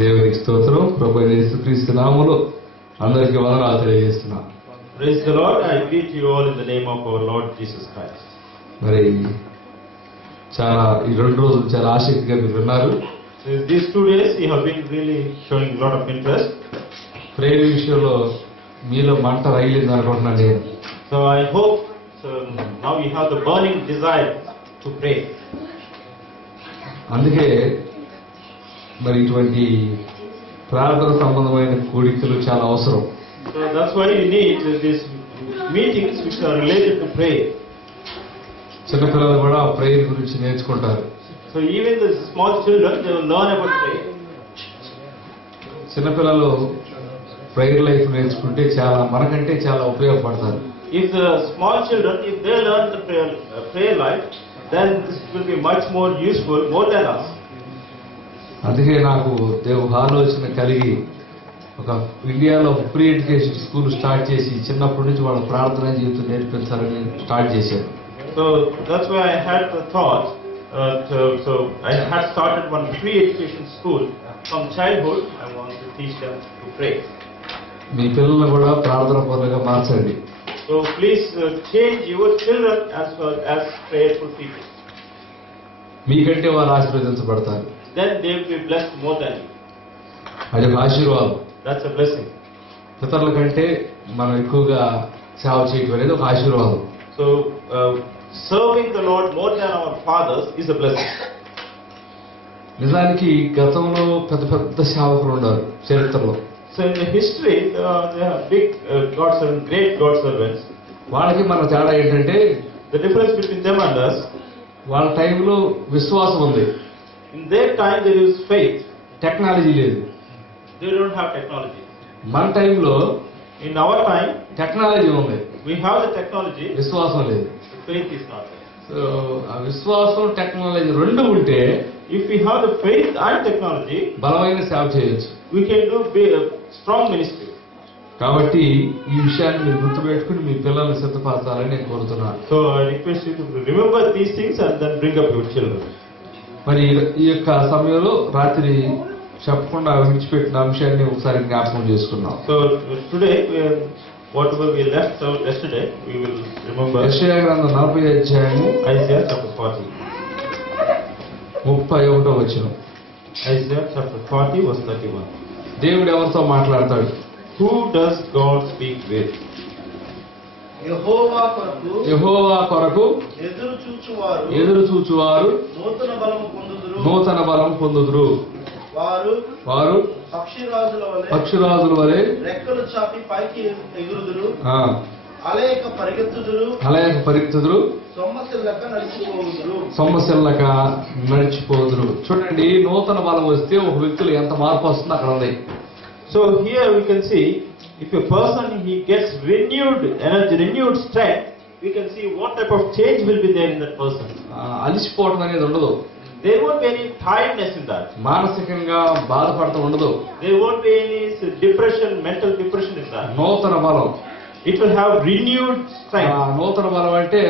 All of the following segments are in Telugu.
దేవునికి స్తోత్రం. ప్రభువైన యేసుక్రీస్తు నామములో అందరికీ వందనాలు తెలియజేస్తున్నాను. Praise the Lord. I greet you all in the name of our Lord Jesus Christ. మరి చాలా ఈ 2 రోజులు చాలా ఆసక్తిగా మీరు విన్నారు. So these 2 days you have been really showing a lot of interest. Prayer విషయంలో మీలో మంట రగిలింది అనుకుంటున్నాను నేను. So I hope now you have the burning desire to pray. అందుకే మరి ఇటువంటి ప్రార్థన సంబంధమైన కూడికలు చాలా అవసరం. So that's why you need these meetings which are related to prayer. చిన్నపిల్లలు కూడా ప్రేయర్ గురించి నేర్చుకుంటారు. So even the small children, they will learn about prayer. చిన్నపిల్లలు ప్రేయర్ లైఫ్ నేర్చుకుంటే చాలా మనకంటే చాలా ఉపయోగపడతారు. If the small children, if they learn the prayer life, then this will be much more useful, more than us. అందుకే నాకు ఆలోచన కలిగి ఒక ఇండియాలో ప్రీ ఎడ్యుకేషన్ స్కూల్ స్టార్ట్ చేసి చిన్నప్పటి నుంచి వాళ్ళ ప్రార్థన జీవితం నేర్పించాలని స్టార్ట్ చేశారు. So that's why I had the thought. So I had started one free education school from childhood. I want to teach them to pray. మీ పిల్లల్ని కూడా ప్రార్థన పరులుగా మార్చండి. So please change your children as prayerful people. మీకంటే వారు ఆశీర్వదించబడతారు. Then they will be blessed more than you. అది ఒక ఆశీర్వాదం. That's a blessing. పితరుల కంటే మనం ఎక్కువగా సేవ చేయడం అనేది ఒక ఆశీర్వాదం. So serving the Lord more than our fathers is a blessing. నిజానికి గతంలో పెద్ద సేవకులు ఉన్నారు చరిత్రలో. So in the history there are big God servants, great God servants. వాళ్ళకి మన తేడా ఏంటంటే The difference between them and us, వాళ్ళ టైంలో విశ్వాసం ఉంది. in their time there is faith. Technology లేదు. They don't have technology. మన టైంలో In our time, టెక్నాలజీ ఉంది, we have the technology, విశ్వాసం లేదు. faith is not there. So ఆ విశ్వాసం టెక్నాలజీ రెండు ఉంటే If we have the faith and technology, బలమైన సేవ చేయొచ్చు. we can do a strong ministry. కాబట్టి ఈ విషయాన్ని మీరు గుర్తుపెట్టుకుని మీ పిల్లల్ని సిద్ధపరచాలని నేను కోరుతున్నాను. So I request you to remember these things and then bring up your children. మరి ఈ యొక్క సమయంలో రాత్రి చెప్పకుండా విడిచిపెట్టిన అంశాన్ని ఒకసారి జ్ఞాపకం చేసుకున్నాం. So today, whatever we left out yesterday, we will remember. యెషయా గ్రంథం 40వ అధ్యాయము Isaiah chapter 40. 31వ వచనం. Isaiah chapter 40 verse 31. దేవుడు ఎవరితో మాట్లాడతాడు? Who does God speak with? యెహోవా కొరకు ఎదురు చూచువారు నూతన బలం పొందుదురు. వారు పక్షిరాజుల వలె రెక్కలు చాపి పైకి ఎగురుదురు. అలయక పరిగెత్తుదురు. సొమ్మసిల్లక నడిచిపోదురు. చూడండి, నూతన బలం వస్తే ఒక వ్యక్తిలో ఎంత మార్పు వస్తుందో అక్కడ ఉంది. So here we can see, if a person he gets renewed energy, renewed strength, we can see what type of change will be there in that person. అలిసిపోవడం అనేది ఉండదు. There won't be any tiredness in that. మానసికంగా బాధపడటం ఉండదు. There won't be any depression, mental depression in that. నూతన బలం. It will have renewed strength. నూతన బలం అంటే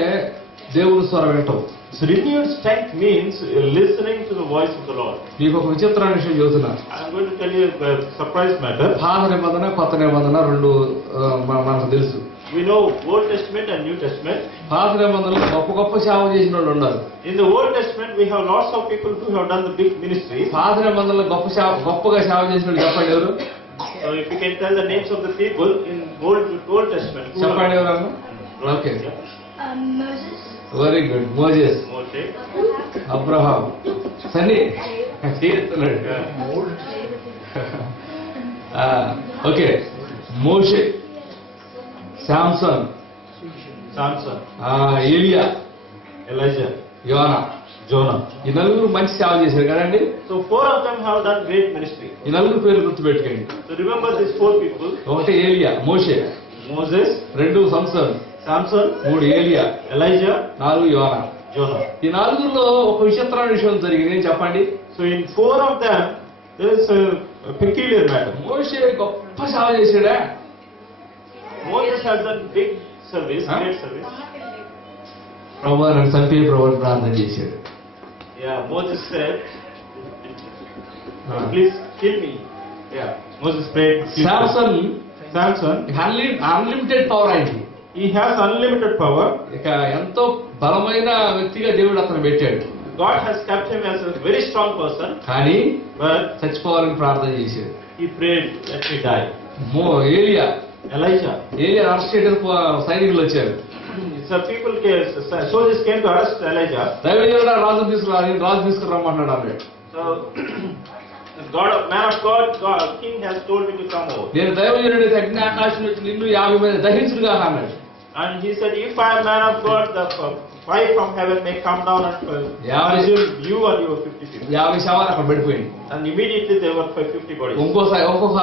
దేవుని స్వరం వింటాం. So renewed strength means listening to the voice of the Lord. మీకు ఒక విచిత్రమైన విషయం చెబుతున్నా. I am going to tell you a surprise matter. పాత నిబంధన కొత్త నిబంధన రెండు మనకు తెలుసు. We know Old Testament and New Testament. పాత నిబంధనలో గొప్ప సేవ చేసిన వాళ్ళు ఉన్నారు. In the Old Testament we have lots of people who have done the big ministries. పాత నిబంధనలో గొప్పగా సేవ చేసిన వాళ్ళు చెప్పండి ఎవరు? So if you can tell the names of the people in Old Testament. చెప్పండి ఎవరన్నా? Okay, Moses. Very good. Moses, Moshe, Abraham, Sunny చేస్తున్నాడు. ఓకే, మోషే, శాంసన్, Samson, ఏలియా, Elijah, యోనా, Jonah. ఈ నలుగురు మంచి సేవ చేశారు కదండి. So 4 of them have done great ministry. ఈ నలుగురు పేర్లు గుర్తుపెట్టుకోండి. So remember these 4 people. ఒకటి ఏలియా, మోషే. Moses, 2 సంసన్, Samson, 3 ఏలియా, Elijah, 4 యోనా. Jonah. ఈ నలుగురిలో ఒక విచిత్రమైన విషయం జరిగింది. ఏం చెప్పండి? So in 4 of them there is a peculiar matter. మోషే గొప్ప సేవ చేశాడా? Moses has done big service, great service. ప్రభు నన్ను చంపే ప్రభు ప్రార్థన చేశాడు. Yeah, Moses said, please kill me. Yeah. Moses prayed. Samson Samson, unlimited power అయింది. he has unlimited power. ఇక ఎంతో బలమైన వ్యక్తిగా దేవుడు అతను పెట్టాడు. God has kept him as a very strong person, కానీ but చచ్చిపోవాలని ప్రార్థన చేశాడు. he prayed, let me die. ఏలియా Elijah. అరెస్ట్ చేయడం సైనికులు వచ్చారు. So soldiers came to arrest Elijah. దైవజనుడు రాజు తీసుకురమ్మంటున్నాడు అన్నాడు. So, man of God, king has told me to come over. నేను దైవజనుడి అగ్ని ఆకాశం నుంచి నిన్ను 50 మంది దహించుడుగా అన్నాడు. And he said, if I am man of God, the fire from heaven may come down and consume you and your 50 people. 50 శవాలు అక్కడ పడిపోయింది. And immediately there were 50 bodies. ఒక్కొక్క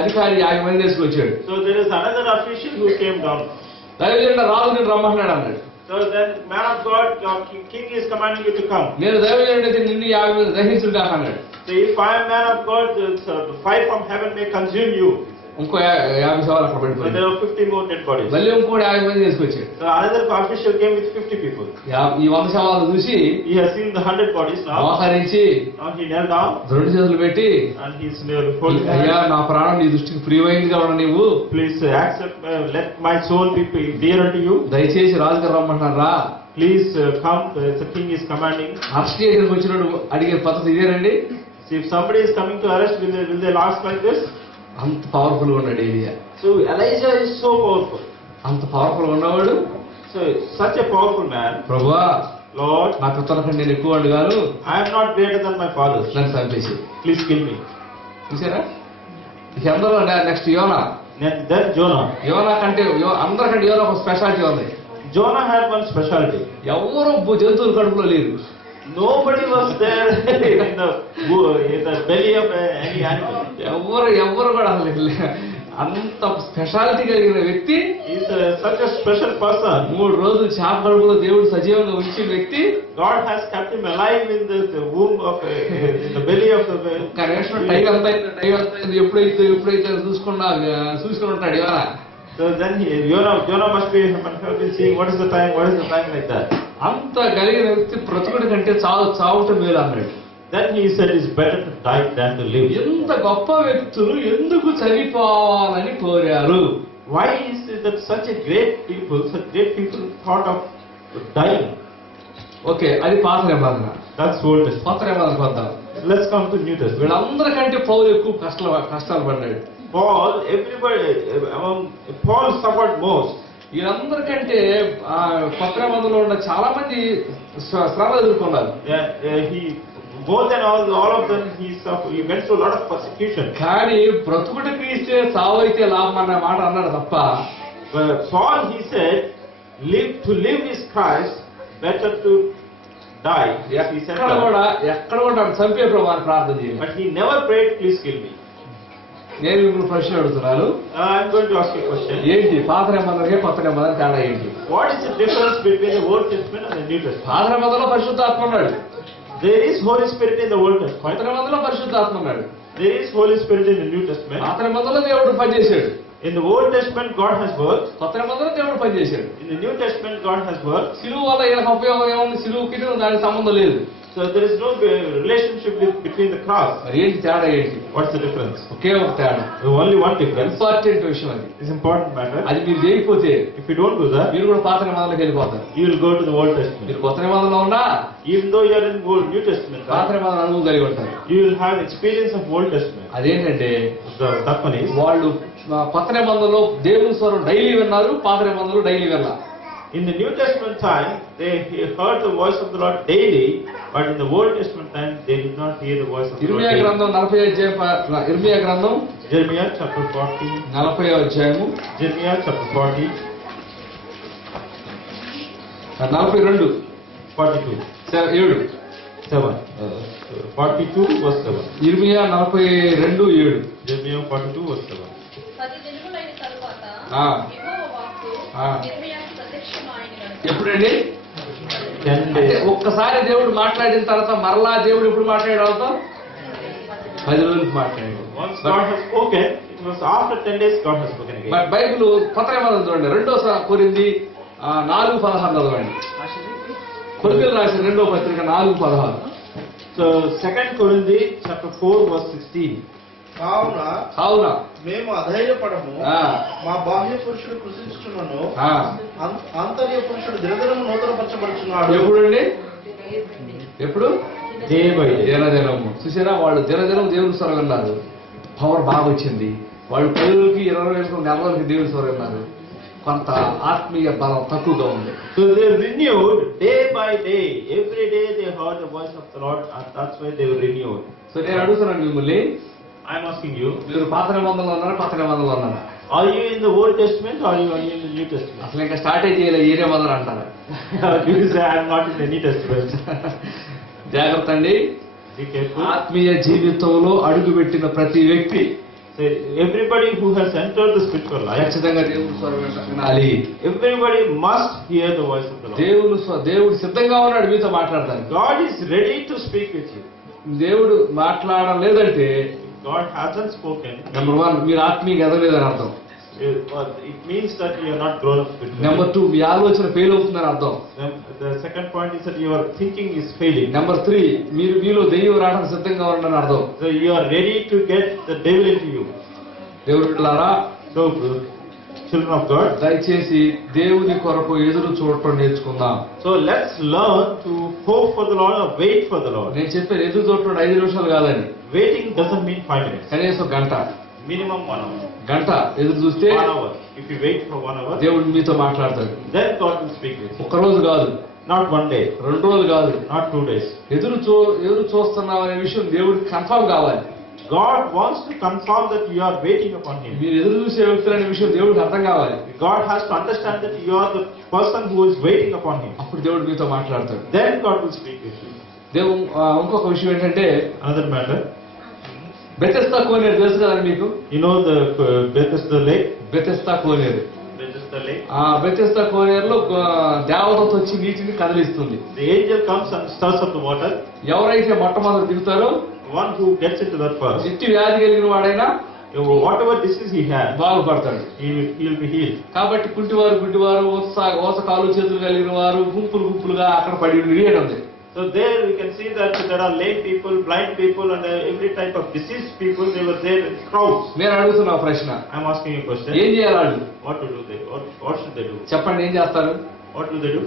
అధికారి 50 మంది తీసుకొచ్చాడు. So there is another official who came down. దైవజనుడు రాజు నేను రమ్మన్నాడు అన్నాడు. So then, man of God, king is commanding you to come. నేను దైవజనుడికి నిన్ను 50 మంది దహించుడుగా అన్నాడు. So if I am man of God, the fire from heaven may consume you. ఇంకో 50 శవాలు అక్కడ So పడిపోయింది. there were 50 more dead bodies. మళ్ళీ ఇంకోటి 50 మంది తీసుకొచ్చాడు. So another official came with 50 people. ఈ 100 శవాలు చూసి He has seen the 100 bodies now. మోకరించి Now he knelt down రెండు చేతులు పెట్టి and he's holding అయ్యా నా ప్రాణం నీ దృష్టికి ప్రియమైంది కావడం నీవు Please accept, let my soul be dear unto you. దయచేసి రాజుగారు రమ్మంటున్నారా? Please come, the king is commanding. Arrest చేయడానికి వచ్చినప్పుడు అడిగే పద్ధతి ఇదేనండి. So if somebody is coming to arrest, will they ask like this? అంత పవర్ఫుల్ గా ఉన్నాడు ఏలియా. So Elijah is so powerful. అంత పవర్ఫుల్ గా ఉన్నవాడు So such a powerful man. ప్రభువా Lord, నా పితరుల కంటే నేను ఎక్కువ వాడు కాదు, I am not greater than my fathers. నన్ను చంపేసి. Please kill me. చూసారా? ఇక అందరూ నెక్స్ట్ యోనా. Then Jonah. యోనా కంటే అందరికంటే యోనా ఒక స్పెషాలిటీ ఉంది. Jonah had one specialty. ఎవరు జంతువుల కడుపులో లేరు. Nobody was there in the belly of any animal. ఎవరు కూడా అసలు అంత స్పెషాలిటీ కలిగిన వ్యక్తి. He's such a special person. 3 రోజులు చేప కడుపులో దేవుడు సజీవంగా ఉంచిన వ్యక్తి. God has kept him alive in the womb of in the belly of the whale. Time అంతా ఎప్పుడైతే చూసుకుని ఉంటాడు యోనా. So then Jonah must be seeing what is the time like that. అంత కలిగిన వ్యక్తి బ్రతుకుడి కంటే చావుట మేలు అన్నాడు. Then he said it's better to die than to live. ఎంత గొప్ప వ్యక్తులు ఎందుకు చనిపోవాలని కోరారు? Why is it that such great people thought of dying? Okay, అది పాత నిబంధన. That's Old Testament. కొత్త నిబంధనకు వద్దాం. Let's come to New Testament. వీళ్ళందరికంటే పౌలు ఎక్కువ కష్టాలు పడ్డాడు. Paul suffered most. వీళ్ళందరికంటే కొత్త నిబంధనలో ఉన్న చాలా మంది శ్రమ ఎదుర్కొన్నారు. He more than all of them, he went through a lot of persecution. కానీ బ్రతుకుడు క్రీస్తే సావైతే లాభం అన్న మాట అన్నాడు తప్ప. Paul, he said, to live is Christ, better to die. He said ఎక్కడ కూడా చంపే ప్రభావాన్ని ప్రార్థన చేయాలి. But he never prayed, please kill me. నేను మిమ్మల్ని ప్రశ్న అడుగుతున్నాను. I'm going to ask you a question. ఏంటి పాత నిబంధనకి కొత్త నిబంధన తేడా ఏంటి? What is the difference between the Old Testament and the New Testament? పాత నిబంధనలో పరిశుద్ధాత్మ ఉన్నాడు. There is Holy Spirit in the Old Testament. కొత్త నిబంధనలో పరిశుద్ధాత్మ ఉన్నాడు. There is Holy Spirit in the New Testament. పాత నిబంధనలో దేవుడు పనిచేశాడు. In the Old Testament, God has worked. కొత్త నిబంధనలో దేవుడు పనిచేశాడు. In the New Testament, God has worked. సిలువ వల్ల ఈయనకు ఉపయోగం ఏముంది? సిలువుకి దానికి సంబంధం లేదు. So there is no relationship between the cross. మరి ఏంటి తేడా ఏంటి? What's the difference? ఒకే ఒక తేడా. Only one difference. ఇంపార్టెంట్ విషయం అది. It's important matter. అది మీరు చేయకపోతే If you don't do that, మీరు కూడా పాత నిబంధనలోకి వెళ్ళిపోతారు. you will go to the Old Testament. మీరు కొత్త నిబంధనలో ఉన్నా Even though you are in New Testament, పాత నిబంధన అనుభవం కలిగి ఉంటారు. you will have experience of Old Testament. అదేంటంటే That one is, వాళ్ళు కొత్త నిబంధనలో దేవుని స్వరం డైలీ విన్నారు, పాత నిబంధనలు డైలీ విన్నారు. in the New Testament time, they heard the voice of the Lord daily, but in the Old Testament time, they did not hear the voice of the Lord ఇర్మియా daily. గ్రంథం 40 Jeremiah chapter 40. 40 అధ్యాయము Jeremiah chapter 40. 42 42. 7 42 verse 7. ఇర్మియా 42:7. Jeremiah 42 verse 7. 10 దినములైన తరువాత ఆ. యెహోవా వాక్కు ఆ. యిర్మీయాకు ప్రత్యక్షమాయెను గనుక ఎప్పుడండి? 10 అంటే days. ఒక్కసారి దేవుడు మాట్లాడిన తర్వాత మరలా దేవుడు ఎప్పుడు మాట్లాడావుతో 10 రోజులకు మాట్లాడాడు. Once God has spoken, it was after 10 days God has spoken again. But Bible కొత్త నిబంధన చూడండి, 2 కొరింథీ 4:16 చదవండి. కొరింథీయులకు రాసిన 2వ పత్రిక 4:16. So So 2 Corinthians chapter 4 verse 16. కావున మేము అధైర్యపడము, ఆ, మా బాహ్య పురుషుడు కృషించుచున్నాను, ఆ. ఆంతర్య పురుషుడు దినదినము నూతనపరచబడుచున్నాడు. ఎప్పుడండి? ఎప్పుడు? Day by day. దినదినము. చూసారా, వాళ్ళు దినదినం దేవుని స్వరం విన్నారు, పవర్ బాగా వచ్చింది. వాళ్ళు 10 రోజులకి 20 రోజులకి నెల రోజులకి దేవుని స్వరం విన్నారు, కొంత ఆత్మీయ బలం తక్కువగా ఉంది. So they renewed day by day. Every day they heard the voice of the Lord, and that's why they were renewed. So నేను అడుగుతున్నాను మిమ్మల్ని, I'm asking you, మీరు పాత నిబంధనలో ఉన్నారా, కొత్త నిబంధనలో ఉన్నారా? are you in the Old Testament or are you in the New Testament? అసలు ఇంకా స్టార్ట్ చేయలే, ఏ నిబంధన అంటారా? You say I'm not in the New Testament. జాగ్రత్త అండి. Be careful. ఆత్మీయ జీవితంలో అడుగుపెట్టిన ప్రతి వ్యక్తి So everybody who has entered the spiritual life, ఖచ్చితంగా దేవుని స్వరం వినాలి. everybody must hear the voice of the Lord. దేవుడు సిద్ధంగా ఉన్నాడు మీతో మాట్లాడడానికి. God is ready to speak with you. దేవుడు మాట్లాడడం లేదంటే God hasn't spoken. నెంబర్ 1 మీరు ఆత్మీయంగా ఎదగలేదని అర్థం. It means that you are not grown up spiritually. Number 2 మీ ఆలోచన ఫెయిల్ అవుతుందని అర్థం. The second point is that your thinking is failing. Number 3 మీలో దెయ్యం రావడానికి సిద్ధంగా ఉన్నారని అర్థం. So you are ready to get the devil into you. దేవుడు బిడ్డలారా, So children of God, దయచేసి దేవుని కొరకు ఎదురు చూడటం నేర్చుకుందాం. so let's learn to hope for the Lord or wait for the Lord. నేను చెప్పాను, ఎదురు చూడటం 5 నిమిషాలు కాదని, Waiting doesn't mean 5 minutes. కనీసం గంట Minimum 1 hour. గంట ఎదురు చూస్తే 1 hour. If you wait for 1 hour, దేవుడు మీతో మాట్లాడతాడు. then God will speak with you. ఒక్క రోజు కాదు, Not 1 day, 2 రోజులు కాదు, not 2 days. ఎదురు చూస్తున్నాం అనే విషయం దేవుడికి కన్ఫర్మ్ కావాలి. God wants to confirm that you are waiting upon Him. మీరు ఎదురు చూసే వ్యక్తులు అనే విషయం దేవుడికి అర్థం కావాలి. God has to understand that you are the person who is waiting upon Him. అప్పుడు దేవుడు మీతో మాట్లాడతాడు. Then God will speak with you. ఇంకొక విషయం ఏంటంటే, Another matter, బెతెస్దా కోనేరు తెలుసు కదండి మీకు? you know the Bethesda lake? Bethesda Koneru. Bethesda lake. ఆ బెతెస్దా కోనేరులో దేవదూత వచ్చి నీటిని కదిలిస్తుంది. The angel comes and stirs up the water. ఎవరైతే మొట్టమొదటి దిగుతారో, One who gets into that first, చిట్టి వ్యాధి కలిగిన వాడైనా whatever disease he has, బాగుపడతాడు. he will be healed. కాబట్టి కుంటివారు ఓసకాలు చేతులు కలిగిన వారు గుంపులుగా అక్కడ పడి ఉంది. So there we can see that there are lame people, blind people, and every type of diseased people. They were there in crowds. నేను అడుగుతున్నా ప్రశ్న, I'm asking you a question. ఏం చేయాలి వాళ్ళు? What to do? What should they do? చెప్పండి, ఏం చేస్తారు? What do they do?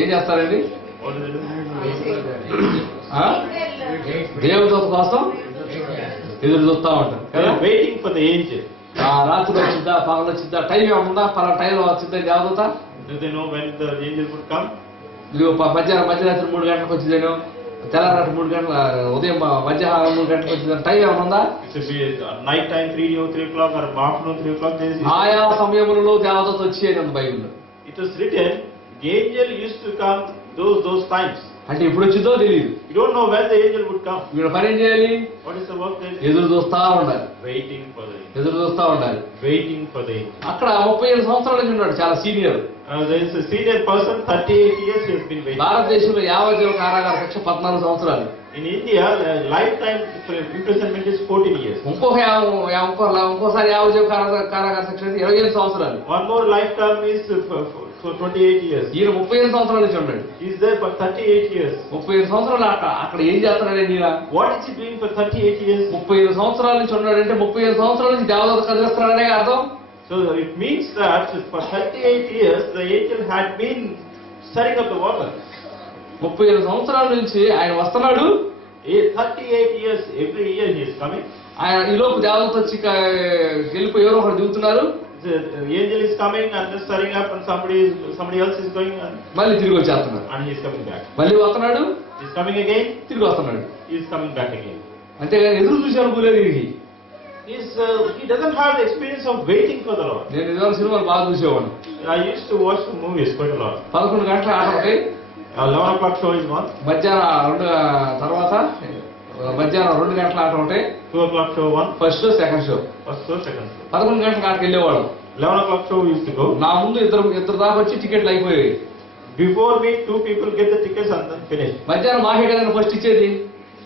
ఏం చేస్తారండి? What do they do? ఆ? దేవదూత కోసం ఎదురు చూస్తా ఉంటారు They కదా. are waiting for the angel. రాత్రి వచ్చిద్దా, పగలు వచ్చిద్దా, టైం ఏముందా, పలానా టైంలో వచ్చిద్దా దేవదూత? Do they know when the angel would come? ఇదిగో మధ్యరాత్రి 3 గంటలకు వచ్చిందేనో, తెల్లరాత్రి 3 గంటల, ఉదయం మధ్యాహ్నం 3 గంటలకు వచ్చిందని టైం ఏముందా? It should be night time 3 o'clock or afternoon 3 o'clock. ఆయా సమయంలో దేవదూత వచ్చేది ఉంది బైబిల్లో. It was written, the angel used to come those times. అంటే ఎప్పుడు వచ్చిందో తెలియదు. You don't know when the angel would come. వీడు పని ఏం చేయాలి? What is the work they do? ఎదురు చూస్తా ఉండాలి. Waiting for the angel. ఎదురు చూస్తా ఉండాలి. Waiting for the angel. అక్కడ 35 సంవత్సరాల నుంచి ఉన్నాడు, చాలా senior. There is a senior person, 38 years he has been waiting. భారతదేశంలో యావజ్జీవ కారాగార శిక్ష 14 సంవత్సరాలు. In India, the lifetime imprisonment is 14 years. ఇంకోసారి యావజ్జీవ కారాగార శిక్ష 25 సంవత్సరాలు. One more lifetime is for 28 years. ఈయన 35 సంవత్సరాల నుంచి ఉన్నాడు. He is there for 38 years. 35 సంవత్సరాలు అక్కడ ఏం చేస్తున్నాడండి ఈయన? What is he doing for 38 years? 35 సంవత్సరాల నుంచి ఉన్నాడంటే 35 సంవత్సరాల నుంచి దేవదూత కదిలిస్తున్నాడనే అర్థం. So it means that for 38 years the angel had been stirring up the water. 35 సంవత్సరాల నుంచి ఆయన వస్తున్నాడు. 38 years, every year he is coming. ఆయన ఈలోపు దేవదూత వచ్చి వెళ్ళిపోయి ఎవరో ఒకరు దిగుతున్నారు. The angel is coming and just stirring up, and somebody else is going మళ్ళీ తిరిగి వచ్చేస్తున్నాడు. and he is coming back. మళ్ళీ వస్తున్నాడు, He is coming again. తిరిగి వస్తున్నాడు. He is coming back again. అంతేగాని ఎదురు చూసి అనుకోలేదు ఇది. He doesn't have the experience of waiting for the Lord. నేను ఇదివరకు సినిమాలు బాగా చూసేవాడు. I used to watch the movies quite a lot. 11 గంటల ఆట ఒకటి, 11 o'clock show is one. మధ్యాహ్నం 2 తర్వాత మధ్యాహ్నం 2 గంటల ఆట ఒకటి, 2 o'clock show one. First show, second show. First show, second show. 11 గంటల ఆటకి వెళ్ళేవాడు. 11 o'clock show we used to go. నా ముందు ఇద్దరు దాకా వచ్చి టికెట్లు అయిపోయాయి. Before me, 2 people get the tickets and then finish. మధ్యాహ్నం మాకే కదా ఫస్ట్ ఇచ్చేది.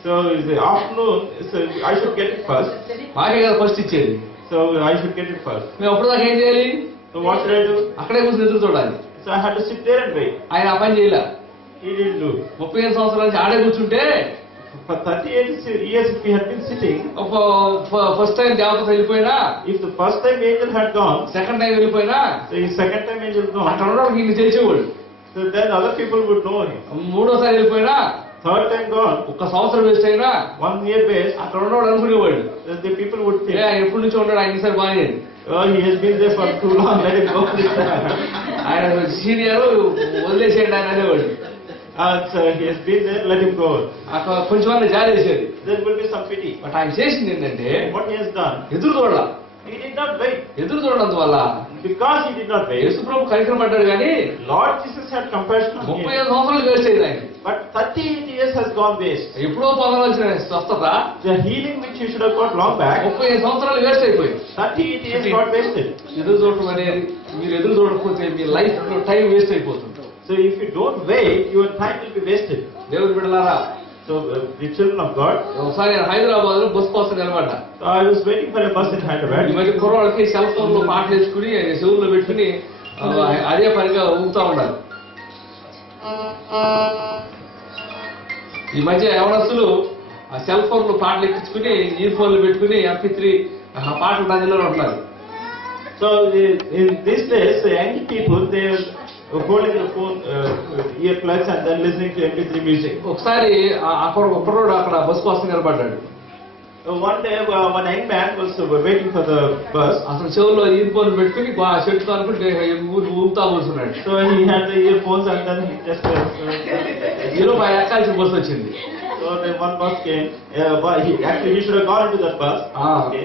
So in the afternoon, so I should get it first. మాకే కదా ఫస్ట్ ఇచ్చేది. So I should get it first. మేము అప్పుడు దాకా ఏం చేయాలి? So what should I do? అక్కడే కూర్చొని ఎదురు చూడాలి. So I had to sit there and wait. ఆయన ఆ పని చేయలే. He didn't do. 35 సంవత్సరాల నుంచి ఆడే కూర్చుంటే For 38 years, if he had been sitting, first time దేవత వెళ్ళిపోయినా, if the first time angel had gone, second time వెళ్ళిపోయినా, the second time angel అక్కడ gone, ఉండడం ఈయన చేసేవాడు. so then other people would know him. మూడోసారి వెళ్ళిపోయినా, Third time gone, ఒక్క సంవత్సరం వేస్ట్ అయినా 1 year waste, అక్కడ ఉండవాడు అనుకునేవాడు. the people would think, ఆయన ఎప్పటి నుంచి ఉన్నాడు, ఆయన ఈసారి బాగా oh, he has been there for too long, let him go. ఆయన సీనియర్ వదిలేసేయండి ఆయన అనేవాడు. So he has been there, let him go. అక్కడ కొంచెం మంది జాలి వేసేది. There will be some pity. But ఆయన చేసింది ఏంటంటే What he has done, ఎదురు చూడాల. he did not wait. ఎదురు చూడడందువల్ల Because he did not wait, యేసు ప్రభు కనికరం పడ్డాడు కానీ Lord Jesus had compassion on 35 him. సంవత్సరాలు వేస్ట్ అయింది ఆయన. But 38 years has gone waste. ఎప్పుడో పొందవలసిన స్వస్థత The healing which he should have got long back, 35 సంవత్సరాలు వేస్ట్ అయిపోయింది. 38 years got wasted. ఎదురు చూడటం అనేది, మీరు ఎదురు చూడకపోతే మీ లైఫ్ లో టైం వేస్ట్ అయిపోతుంది. So if you don't wait, your time will be wasted. దేవుని బిడ్డలారా, So the children of God, ఒకసారి నేను హైదరాబాద్ లో బస్ కోసం నిలబడ్డా. so I was waiting for a bus in ఈ Hyderabad. మధ్య కుర్రాళ్ళకి సెల్ ఫోన్ లో పాటలు వేసుకుని చెవుల్లో పెట్టుకుని అదే పనిగా ఊగుతా ఉండాలి. ఈ మధ్య యవనస్తులు ఆ సెల్ ఫోన్ లో పాటలు ఎక్కించుకుని ఇయర్ ఫోన్లు పెట్టుకుని MP3 పాటలు దానిలో ఉంటున్నారు. So in these days, the young people, they are holding the phone earplugs and then listening to MP3 music. ఒకసారి అక్కడ ఒక్కరోడు అక్కడ బస్ కోసం నిలబడ్డాడు. One day, one young man was waiting for the bus. అసలు చెవుల్లో ఇయర్ ఫోన్ పెట్టుకుని చెట్టు అనుకుంటే ఊగుతా కూర్చున్నాడు. So he had the earphones and then he just ఈలోపు ఎక్కాల్సిన బస్సు వచ్చింది. so then one bus came. He should have gone into that bus. Okay.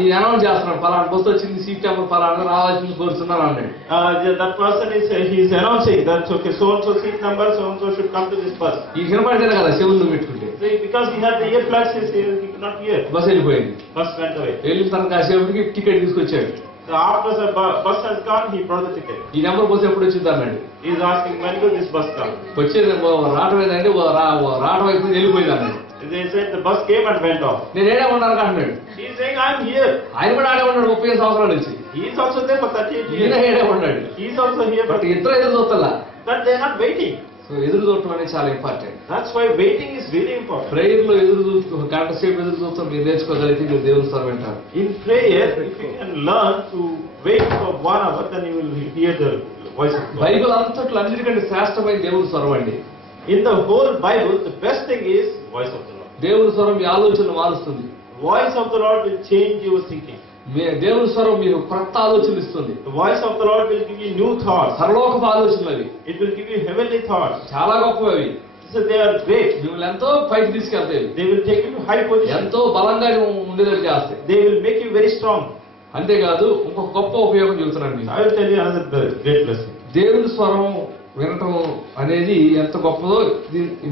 ఈ అనౌన్స్ చేస్తున్నాడు, పలానా బస్సు వచ్చింది, సీట్ నెంబర్ పలానా రావాల్సింది కోరుతున్నాను అన్నాడు. That person is announcing that okay, so and so seat number, so and so should come to this bus. ఈ వినపడితేనే కదా చెవుల్లో పెట్టుకుంటే. See, because he had the earplugs, he could not hear. Bus వెళ్ళిపోయింది. Bus went away. వెళ్ళిన తర్వాత కాసేపటికి టికెట్ తీసుకొచ్చాడు. So after the bus has gone, he brought the ticket. ఈ నెంబర్ బస్సు ఎప్పుడు వచ్చింది అన్నాడు. He is asking, when will this bus come? వచ్చేది రావడం ఏదంటే రావడం అయిపోయింది, వెళ్ళిపోయింది అన్నాడు. They said the bus came and went off. నేను ఏడే ఉన్నాను అంటున్నాడు. He is saying, I am here. ఆయన కూడా ఆడే ఉన్నాడు 35 సంవత్సరాల నుంచి. He is also there for 38 ఈయన years. ఏడే ఉన్నాడు. He is also here, but but ఇద్దరు ఎదురు చూస్తలా. they are not waiting. So ఎదురు చూడటం అనేది చాలా important. That's why waiting is very important. Prayer లో ఎదురు చూస్తూ గంట సేపు ఎదురు చూస్తాం, మీరు నేర్చుకోగలిగితే మీరు దేవుని స్వరం వింటారు. In prayer, if you can learn to wait for 1 hour, then you will hear the voice of God. Bible అంతట్లో అన్నిటికంటే శ్రేష్టమైన దేవుని స్వరం అండి. In the whole Bible, the best thing is voice of the Lord. దేవుని స్వరం మీ ఆలోచనలు మారుస్తుంది. Voice of the Lord will change your thinking. దేవుని స్వరం మీకు కొత్త ఆలోచనలు ఇస్తుంది. The voice of the Lord will give you new thoughts. సర్వలోకపు ఆలోచనలు అవి. It will give you heavenly thoughts. చాలా గొప్పవి. So they are great. మిమ్మల్ని ఎంతో పైకి తీసుకెళ్తాయి. They will take you to high position. ఎంతో బలంగా ఉండేటట్టు చేస్తాయి. They will make you very strong. అంతేకాదు ఇంకొక గొప్ప ఉపయోగం చెబుతున్నాను మీకు. I will tell you another great lesson. దేవుని స్వరం వినటం అనేది ఎంత గొప్పదో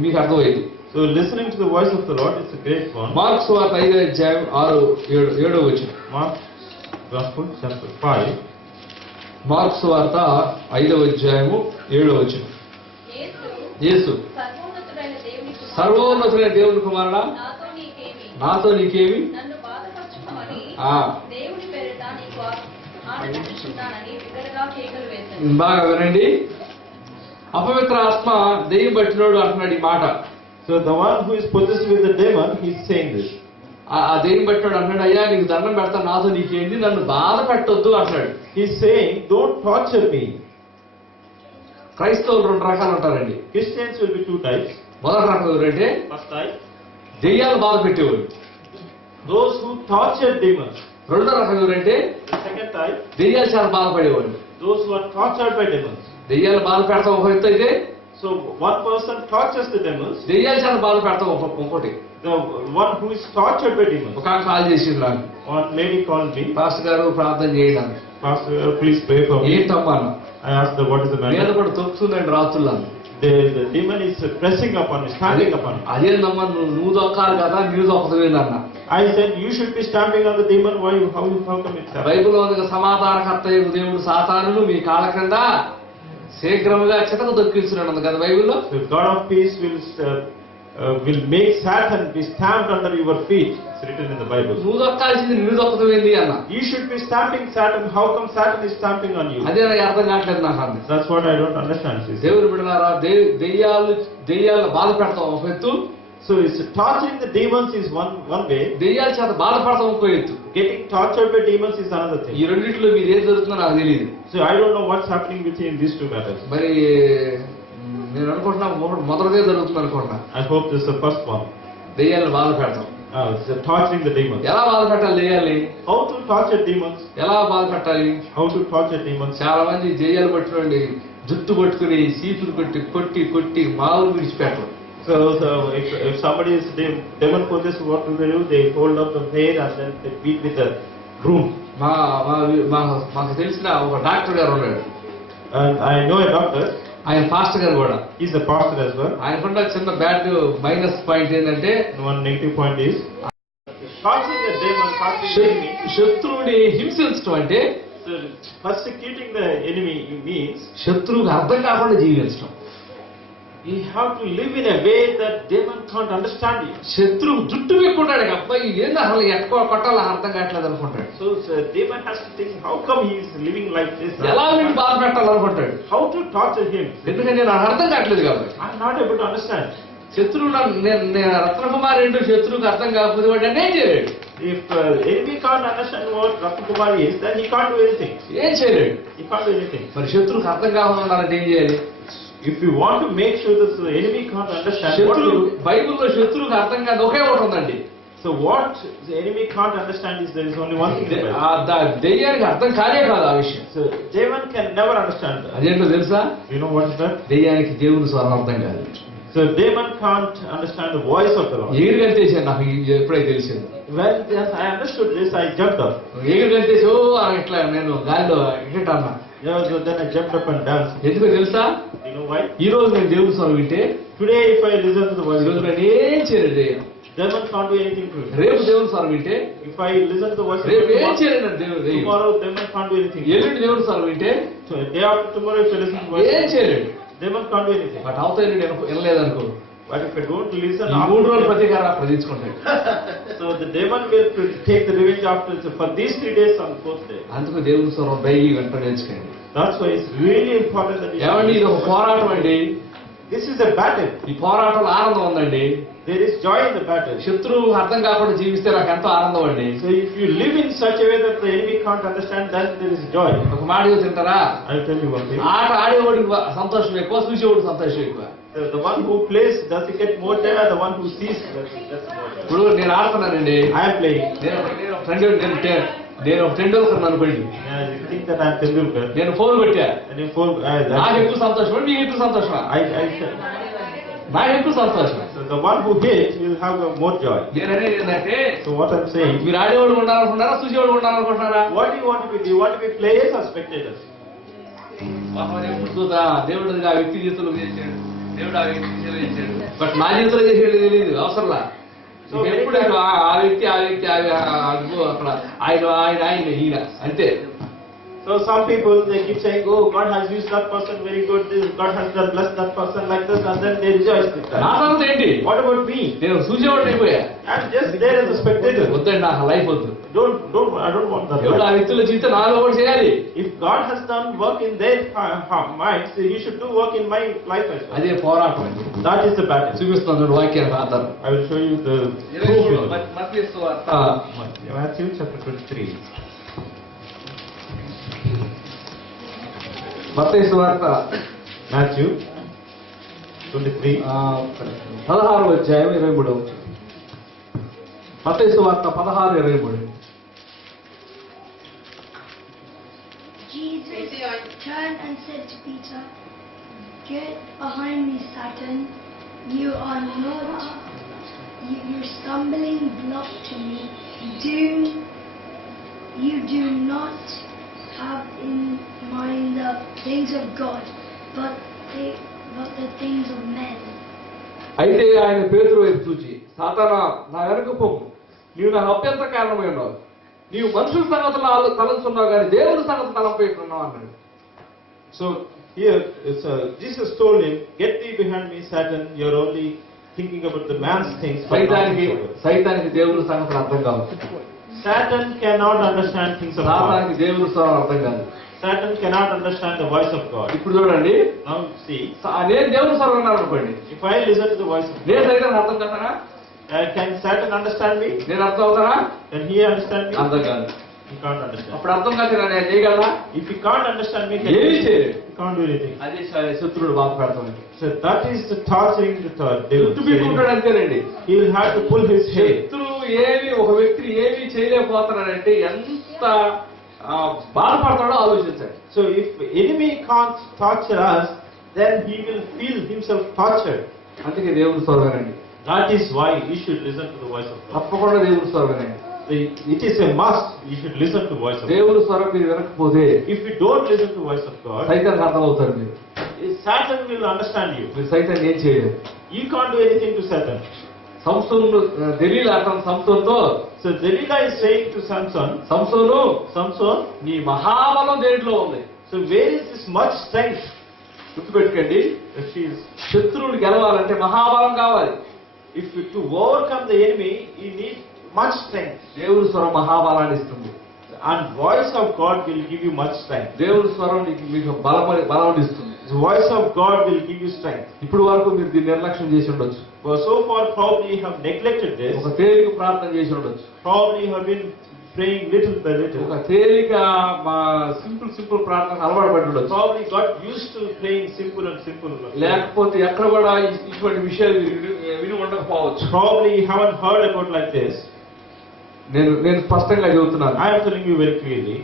మీకు అర్థమైంది. So listening to the voice of the Lord is a great one. Marks వార్త 5:6-7 వచనం. Mark Gospel chapter 5. మార్క్స్ వార్త 5:7 వచనం. యేసు సర్వోన్నతుడైన దేవుని కుమారుడా, నాతో నీకేమి, నన్ను బాధపరచుకోమని ఆ. దేవుని పేరిట నీకు ఆజ్ఞాపిస్తున్నానని బిగ్గరగా కేకలు వేశాడు. బాగా వినండి. అపవిత్ర ఆత్మ దెయ్యం పట్టినోడు అంటున్నాడు ఈ మాట. So the one who is possessed with the demon, he is saying this. ఆ దెయ్యం పట్టినోడు అంటున్నాడు, అయ్యా నీకు దండం పెడతా, నాతో నీకేంటి, నన్ను బాధ పెట్టొద్దు అంటున్నాడు. He is saying, don't torture me. క్రైస్తవులు 2 రకాలు ఉంటారండి. Christians will be 2 types. మొదటి రకం ఎవరంటే First type, దెయ్యాలు బాధ పెట్టేవాడు. those who torture demons. రెండో రకం ఎవరంటే The second type, దెయ్యాలు చాలా బాధపడేవాడు. those who are tortured by demons. దెయ్యాలు బాధ పెడతాం ఒక ఎత్తు అయితే, So one person tortures the demons, దెయ్యాలు చాలా బాధ పెడతాం ఇంకోటి. the one who is tortured by demons. ఒక కాల్ చేసింది నాకు, One lady called me, pastor గారు ప్రార్థన చేయడానికి. Pastor, please pray for me. ఏంటమ్మా అన్న. I asked her, what is the నేను matter? కూడా తొక్కుతుందండి రాత్రులు. The demon is pressing upon me, stamping upon me. అదేందమ్మా నువ్వు దొక్కాలి కదా, నీరు దొక్కదవేందన్న. I said, you should be stamping on the demon. How come it's happening? బైబిల్లో సమాధానకర్త దేవుడు సాతానును మీ కాళ్ళ క్రింద శీఘ్రముగా చితక దొక్కించున్నాడు కదా బైబిల్లో. The God of peace will will make Satan be stamped under your feet. It's written in the Bible. నువ్వు దొక్కాల్సింది నిన్ను దొక్కడం ఏంటి అన్న. You should be stamping Satan. How come Satan is stamping on you? అదే నాకు అర్థం కావట్లేదు నాకు అన్న. That's what I don't understand. దేవుని బిడ్డలారా, దెయ్యాలను బాధ పెడతాం ఒక ఎత్తు. So it's torturing the demons is one way. దెయ్యాల చేత బాధపడతాం ఇంకో ఎత్తు. Getting tortured by demons is another ఈ thing. రెండిట్లో మీరు ఏం జరుగుతుందో నాకు తెలియదు. So I don't know what's happening with you in these two matters. మరి నేను అనుకుంటున్నా మొదటిదే జరుగుతుంది అనుకుంటున్నా. I hope this is the first one. దెయ్యాలను బాధ పెడతాం. It's torturing the demons. ఎలా బాధ పెట్టాలి దెయ్యాల్ని? How to torture demons? ఎలా బాధ పెట్టాలి? How to torture demons? చాలా మంది దెయ్యాలు పట్టుకోండి జుట్టు పట్టుకుని సీపులు కొట్టి మావులు విడిచిపెట్టరు. So if somebody is demon possessed, what do? They hold up the hair and then they beat with a broom. మాకు తెలిసిన ఒక డాక్టర్ గారు ఉన్నాడు. And I know a doctor. ఆయన పాస్టర్ గారు కూడా. He's a pastor as well. ఆయనకున్న చిన్న బ్యాడ్ మైనస్ పాయింట్ ఏంటంటే One negative point is torturing the demon, torturing the enemy. శత్రువుని హింసించడం అంటే So persecuting the enemy means శత్రువుకి అర్థం కాకుండా జీవించడం. you have to live in a way that demon can't understand you. శత్రువు జుట్టు పెట్టుకుంటాడు, అబ్బాయి ఏంది అసలు ఎక్కువ కొట్టాలి అర్థం కావట్లేదు అనుకుంటాడు. So demon has to think, how come he is living like this? ఎలా వీడు బాధ పెట్టాలనుకుంటాడు. How to torture him? ఎందుకంటే నాకు అర్థం కావట్లేదు కాబట్టి. I'm not able to understand. శత్రువు నేను రత్నకుమార్ శత్రువుకి అర్థం కాకపోతే వాడు అంటే ఏం చేయలేడు. If enemy can't understand what Ratnakumar is, then he can't do anything. ఏం చేయలేడు. He can't do anything. మరి శత్రువుకి అర్థం కాకుండా ఉండాలంటే ఏం చేయాలి? If you want to make sure that the enemy can't understand, what to do? బైబిల్లో శత్రువుకి అర్థం కాదు ఒకే ఒకటి ఉందండి. So what the enemy can't understand is there is only one thing. దెయ్యానికి అర్థం కాదే కాదు ఆ విషయం. So demon can never understand that. అదేంటో తెలుసా? You know what is that? దెయ్యానికి దేవుని స్వరం అర్థం కాదు. So demon can't understand the voice of the Lord. ఎగిరి గంతేసాను నాకు ఎప్పుడైతే తెలిసింది. When I understood this, I jumped up. ఎగిరి గంతేసి ఇట్లా నేను గాలిలో ఇట్లా అన్నా. Yeah, so then I jumped up and danced. ఎందుకో తెలుసా? You know why? ఈ రోజు నేను దేవుని స్వరం వింటే Today, if I listen to the voice ఈ of రోజు the Lord, నేను ఏం చేయలేదు దెయ్యం. demon can't do anything to me. రేపు దేవుని స్వరం వింటే If I listen to the voice of రేపు the ఏం Lord, చేయలేదు దెయ్యం. tomorrow demon can't do anything. ఎల్లుండి దేవుని స్వరం వింటే So day after tomorrow, if I listen to the voice, ఏం చేయలేడు. demon can't do anything. But అవతల నేను వినలేదనుకో, But if I don't listen, ఈ 3 రోజుల ప్రతీకారం ప్రతించుకుంటాడు. so the demon will take the revenge after. So for these 3 days on the 4th day. అందుకు దేవుని స్వరం డైలీ వెంట నేర్చుకోండి. That's why it's really important that ఏమండి ఇది ఒక పోరాటం అండి. this is a battle. ఈ పోరాటంలో ఆనందం ఉందండి. There is joy in the battle. శత్రువు అర్థం కాకుండా జీవిస్తే నాకు ఎంతో ఆనందం అండి. So if you live in such a way that the enemy can't understand, then there is joy. ఒక మాట తింటారా? I'll tell you one thing. ఆట ఆడేవాడికి సంతోషం ఎక్కువ, చూసేవాడికి సంతోషం ఎక్కువ. The one who plays does he get more joy, the one who sees gets more joy. ఇప్పుడు నేను ఆడుతున్నానండి. I am playing. నేను టెండూల్కర్ అనుకోండి. Yeah, you think that I am Tendulkar. నేను ఫోన్ కొట్టా. And you fall. నాకు ఎక్కువ సంతోషం, మీకు ఎక్కువ సంతోషమా? నాకు ఎక్కువ సంతోషం. So the one who hits will have more joy. నేను అనేది ఏంటంటే, So what I'm saying. మీరు ఆడేవాడు ఉండాలనుకుంటున్నారా, చూసేవాడు ఉండాలనుకుంటున్నారా? What do you want to be? Do you want to be players or spectators? దేవుడు ఆ వ్యక్తి జీవితంలో చేశాడు, దేవుడు ఆ వ్యక్తి జీవితంలో చేశాడు. బట్ నా జీవితంలో చేసేది తెలియదు, అవసరంలా. ఎప్పుడు ఆ వ్యక్తి అక్కడ ఆయన ఈయన అంతే. So some people they keep saying, oh, God has used that person very good. God has blessed that person like this, and then they rejoice with నా that. సంగతి ఏంటి? What about me? నేను చూసేవాడిని అయిపోయా. I'm just there as a spectator. వద్దండి, నాకు లైఫ్ వద్దు. I don't want that. దేవుడు ఆ వ్యక్తుల జీవితం నాలో కూడా చేయాలి. If God has done work in their minds, He should do work in my life as well. అదే పోరాటం. That is the battle. చూపిస్తాను చూడు వాక్యానికి ఆధారం. I will show you the proof. Matthew chapter 23. మత్తయి సువార్త Matthew 23. 16వ అధ్యాయం 23వ వచనం. మత్తయి సువార్త 16:23. Jesus turned and said to Peter, "Get behind me, Satan. You are not, you're stumbling block to me. You do not have in mind the things of God, but the things of men." అయితే ఆయన పేతురు వైపు చూచి, సాతానా, నా వెనక పోము, నీవు నాకు అభ్యంతర కారణమై ఉన్నావు. నీవు మనుషుల సంగతులు తలంచున్నావు కానీ దేవుని సంగతి తలంపైకున్నావు అన్నాడు. So here Jesus told him, "Get thee behind me, Satan. You're only thinking about the man's things. But not సైతానికి things of God. సైతానికి దేవుని సంగతులు అర్థం కావు. Satan cannot understand things of God. సాతానికి దేవుని స్వరం అర్థం కాదు. Satan cannot understand the voice of God. ఇప్పుడు చూడండి, Now see, నేను దేవుని స్వరం అన్నాను అనుకోండి, if I listen to the voice of God, నేను సైతానికి అర్థం కాదనా? can Satan understand me? నేను అర్థం అవుతానా? Can he understand me? అర్థం కాదు. He can't understand. అప్పుడు అర్థం కాదు నేను చేయగలరా? If he can't understand me, can ఏమీ చేయలేదు. he can't do anything. అదే శత్రుడు బాధపడతాడు. So that is the torturing the devil. చుట్టూ పీక్కుంటాడు అంతేనండి. He will have to pull his hair. శత్రువు ఒక వ్యక్తిని ఏమీ చేయలేకపోతున్నాడంటే ఎంత బాధపడతాడో ఆలోచించండి. So if enemy can't torture us, then he will feel himself tortured. అందుకే దేవుని స్వరమేనండి. That is why you should listen to the voice of God. తప్పకుండా దేవుని స్వరమేనండి. It is a must. You should listen to the voice of God. దేవుని స్వరం మీరు వినకపోతే If you don't listen to the voice of God, సైతానికి అర్థం అవుతారు మీరు. Satan will understand you. మీరు సైతాన్ని ఏం చేయలేరు. You can't do anything to Satan. సంసోను దెలీలా అంటాం సంసోన్తో, So Delilah is saying to Samson, సంసోను నీ మహాబలం దేంట్లో ఉంది? so where is this much strength? గుర్తుపెట్టుకోండి, If she is, శత్రువుని గెలవాలంటే మహాబలం కావాలి. if you, to overcome the enemy, you need much strength. దేవుని స్వరం మహాబలాన్ని ఇస్తుంది. And voice of God will give you much strength. దేవుని స్వరం మీకు బలం ఇస్తుంది. The voice of God will give you strength. ఇప్పుడు వరకు మీరు దీన్ని నిర్లక్ష్యం చేసి ఉండొచ్చు. For so far probably you have neglected this. ఒక తేలిక ప్రార్థన చేసి ఉండొచ్చు. Probably you have been praying little by little. ఒక తేలిక సింపుల్ ప్రార్థన అలవాటు పడి ఉండొచ్చు. Probably got used to praying simple and simple. లేకపోతే ఎక్కడ కూడా ఇటువంటి విషయాలు విని ఉండకపోవచ్చు. Probably you haven't heard about like this. నేను స్పష్టంగా చెబుతున్నాను. I am telling you very clearly.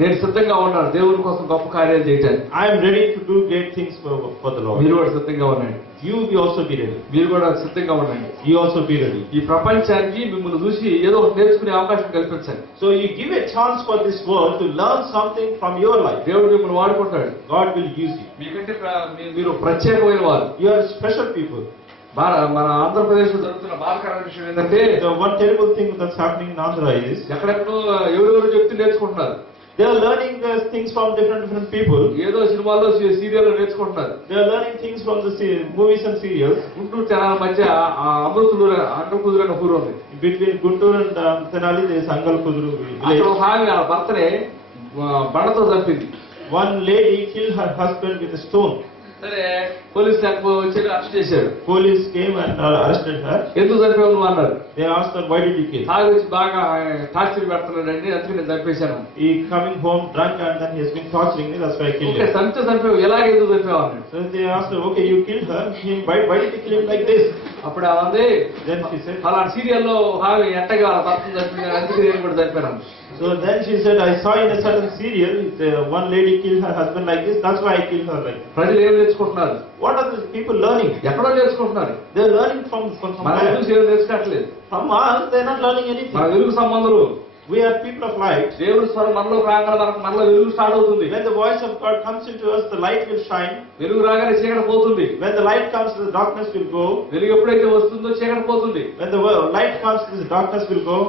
నేను సిద్ధంగా ఉన్నాను దేవుని కోసం గొప్ప కార్యాలు చేయడానికి. I am ready to do great things for the Lord. మీరు కూడా సిద్ధంగా ఉండండి. You be also be ready. మీరు కూడా సిద్ధంగా ఉండండి. You also be ready. ఈ ప్రపంచానికి మిమ్మల్ని చూసి ఏదో ఒకటి నేర్చుకునే అవకాశం కల్పించండి. So you give a chance for this world to learn something from your life. దేవుడు మిమ్మల్ని వాడుకుంటాడు. God will use you. మీకంటే మీరు ప్రత్యేకమైన వారు. You are special people. మన ఆంధ్రప్రదేశ్ లో జరుగుతున్న బాధకరమైన విషయం ఏంటంటే, The one terrible thing that's happening in Andhra is ఎక్కడెక్కడో ఎవరెవరు చెప్తూ నేర్చుకుంటున్నారు. they are learning things from different people. ఏదో సినిమాల్లో సీరియల్లో నేర్చుకుంటున్నారు. They are learning things from the movies and serials. Guntur జనాల మధ్య అంగకుదురు అనే ఊరు ఉంది. Between Guntur and Tenali, there is Angal Kudru అక్కడ village. ఒక ఆమె ఆ భర్తనే బండతో చంపింది. One lady killed her husband with a stone. సరే పోలీసు వచ్చి అరెస్ట్ చేశారు. Police came and arrested her. ఎందుకు చంపావు నువ్వు అన్నారు. They asked her, why did you kill? తాగి వచ్చి బాగా టార్చర్ పెడుతున్నాడండి, అందుకే నేను చంపేశాను. He coming home drunk and then he has been torturing me, that's why I killed okay, him. చంపావు ఎలాగ ఎందుకు చంపావు అన్నాడు. So they asked her, okay, you killed her. Why did you kill him like this? అప్పుడు అంది, Then she said, అలాంటి సీరియల్లో ఆమె ఎట్టగా వాళ్ళ భర్తను చంపాను, అందుకే నేను కూడా చంపాను. so then she said, I saw in a certain serial, one lady killed her husband like this, that's why I killed her like this. ప్రజలు ఏం నేర్చుకుంటున్నారు? What are the people learning? ఎక్కడో నేర్చుకుంటున్నారు. They are learning from మన somewhere. చూసి ఏం నేర్చుకోవట్లేదు. From us, they are not learning మన anything. వెలుగు సంబంధులు. We are people of light. దేవుడి స్వరం మనలో రాగానే మనలో వెలుగు స్టార్ట్ అవుతుంది. When the voice of God comes into us, the light will shine. వెలుగు రాగానే చీకటి పోతుంది. When the light comes, the darkness will go. వెలుగు ఎప్పుడైతే వస్తుందో చీకటి పోతుంది. When the light comes, the darkness will go.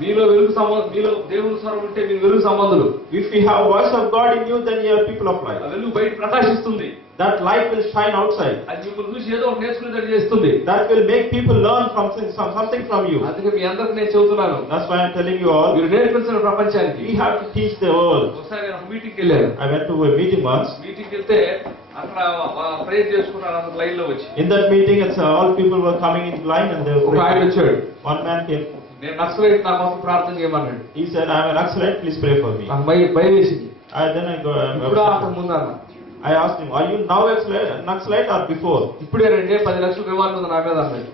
మీలో వెలుగు సంబంధం, మీలో దేవుని స్వరం ఉంటే మీరు వెలుగు సంబంధులు. If you have voice of God in you, then you are people of light. ఆ వెలుగు బయట ప్రకాశిస్తుంది. That light will shine outside. అది మిమ్మల్ని చూసి ఏదో ఒకటి నేర్చుకునేటట్టు చేస్తుంది. That will make people learn something from you. అందుకే మీ అందరికి నేను చెబుతున్నాను, That's why I'm telling you all. మీరు నేర్పించిన ప్రపంచానికి. We have to teach the world. ఒకసారి నేను ఒక మీటింగ్కి వెళ్ళాను. I went to a meeting once. మీటింగ్కి వెళ్తే అక్కడ ప్రేయర్ చేసుకున్నారు అందరు లైన్ లో వచ్చి. In that meeting, all people were coming in line and they were ఒక ఆయన praying. వచ్చాడు. One man came. నేను నక్సలైట్ నా కోసం ప్రార్థన చేయమన్నాడు. He said, I'm an Naxalite, please pray for me. నాకు భయం వేసింది. Then I ఇప్పుడు అంతకు ముందు అన్న. I asked him, are you now Naxalite or before? ఇప్పుడేనండి 10 లక్షల రివార్డు ఉంది నా మీద అన్నాడు.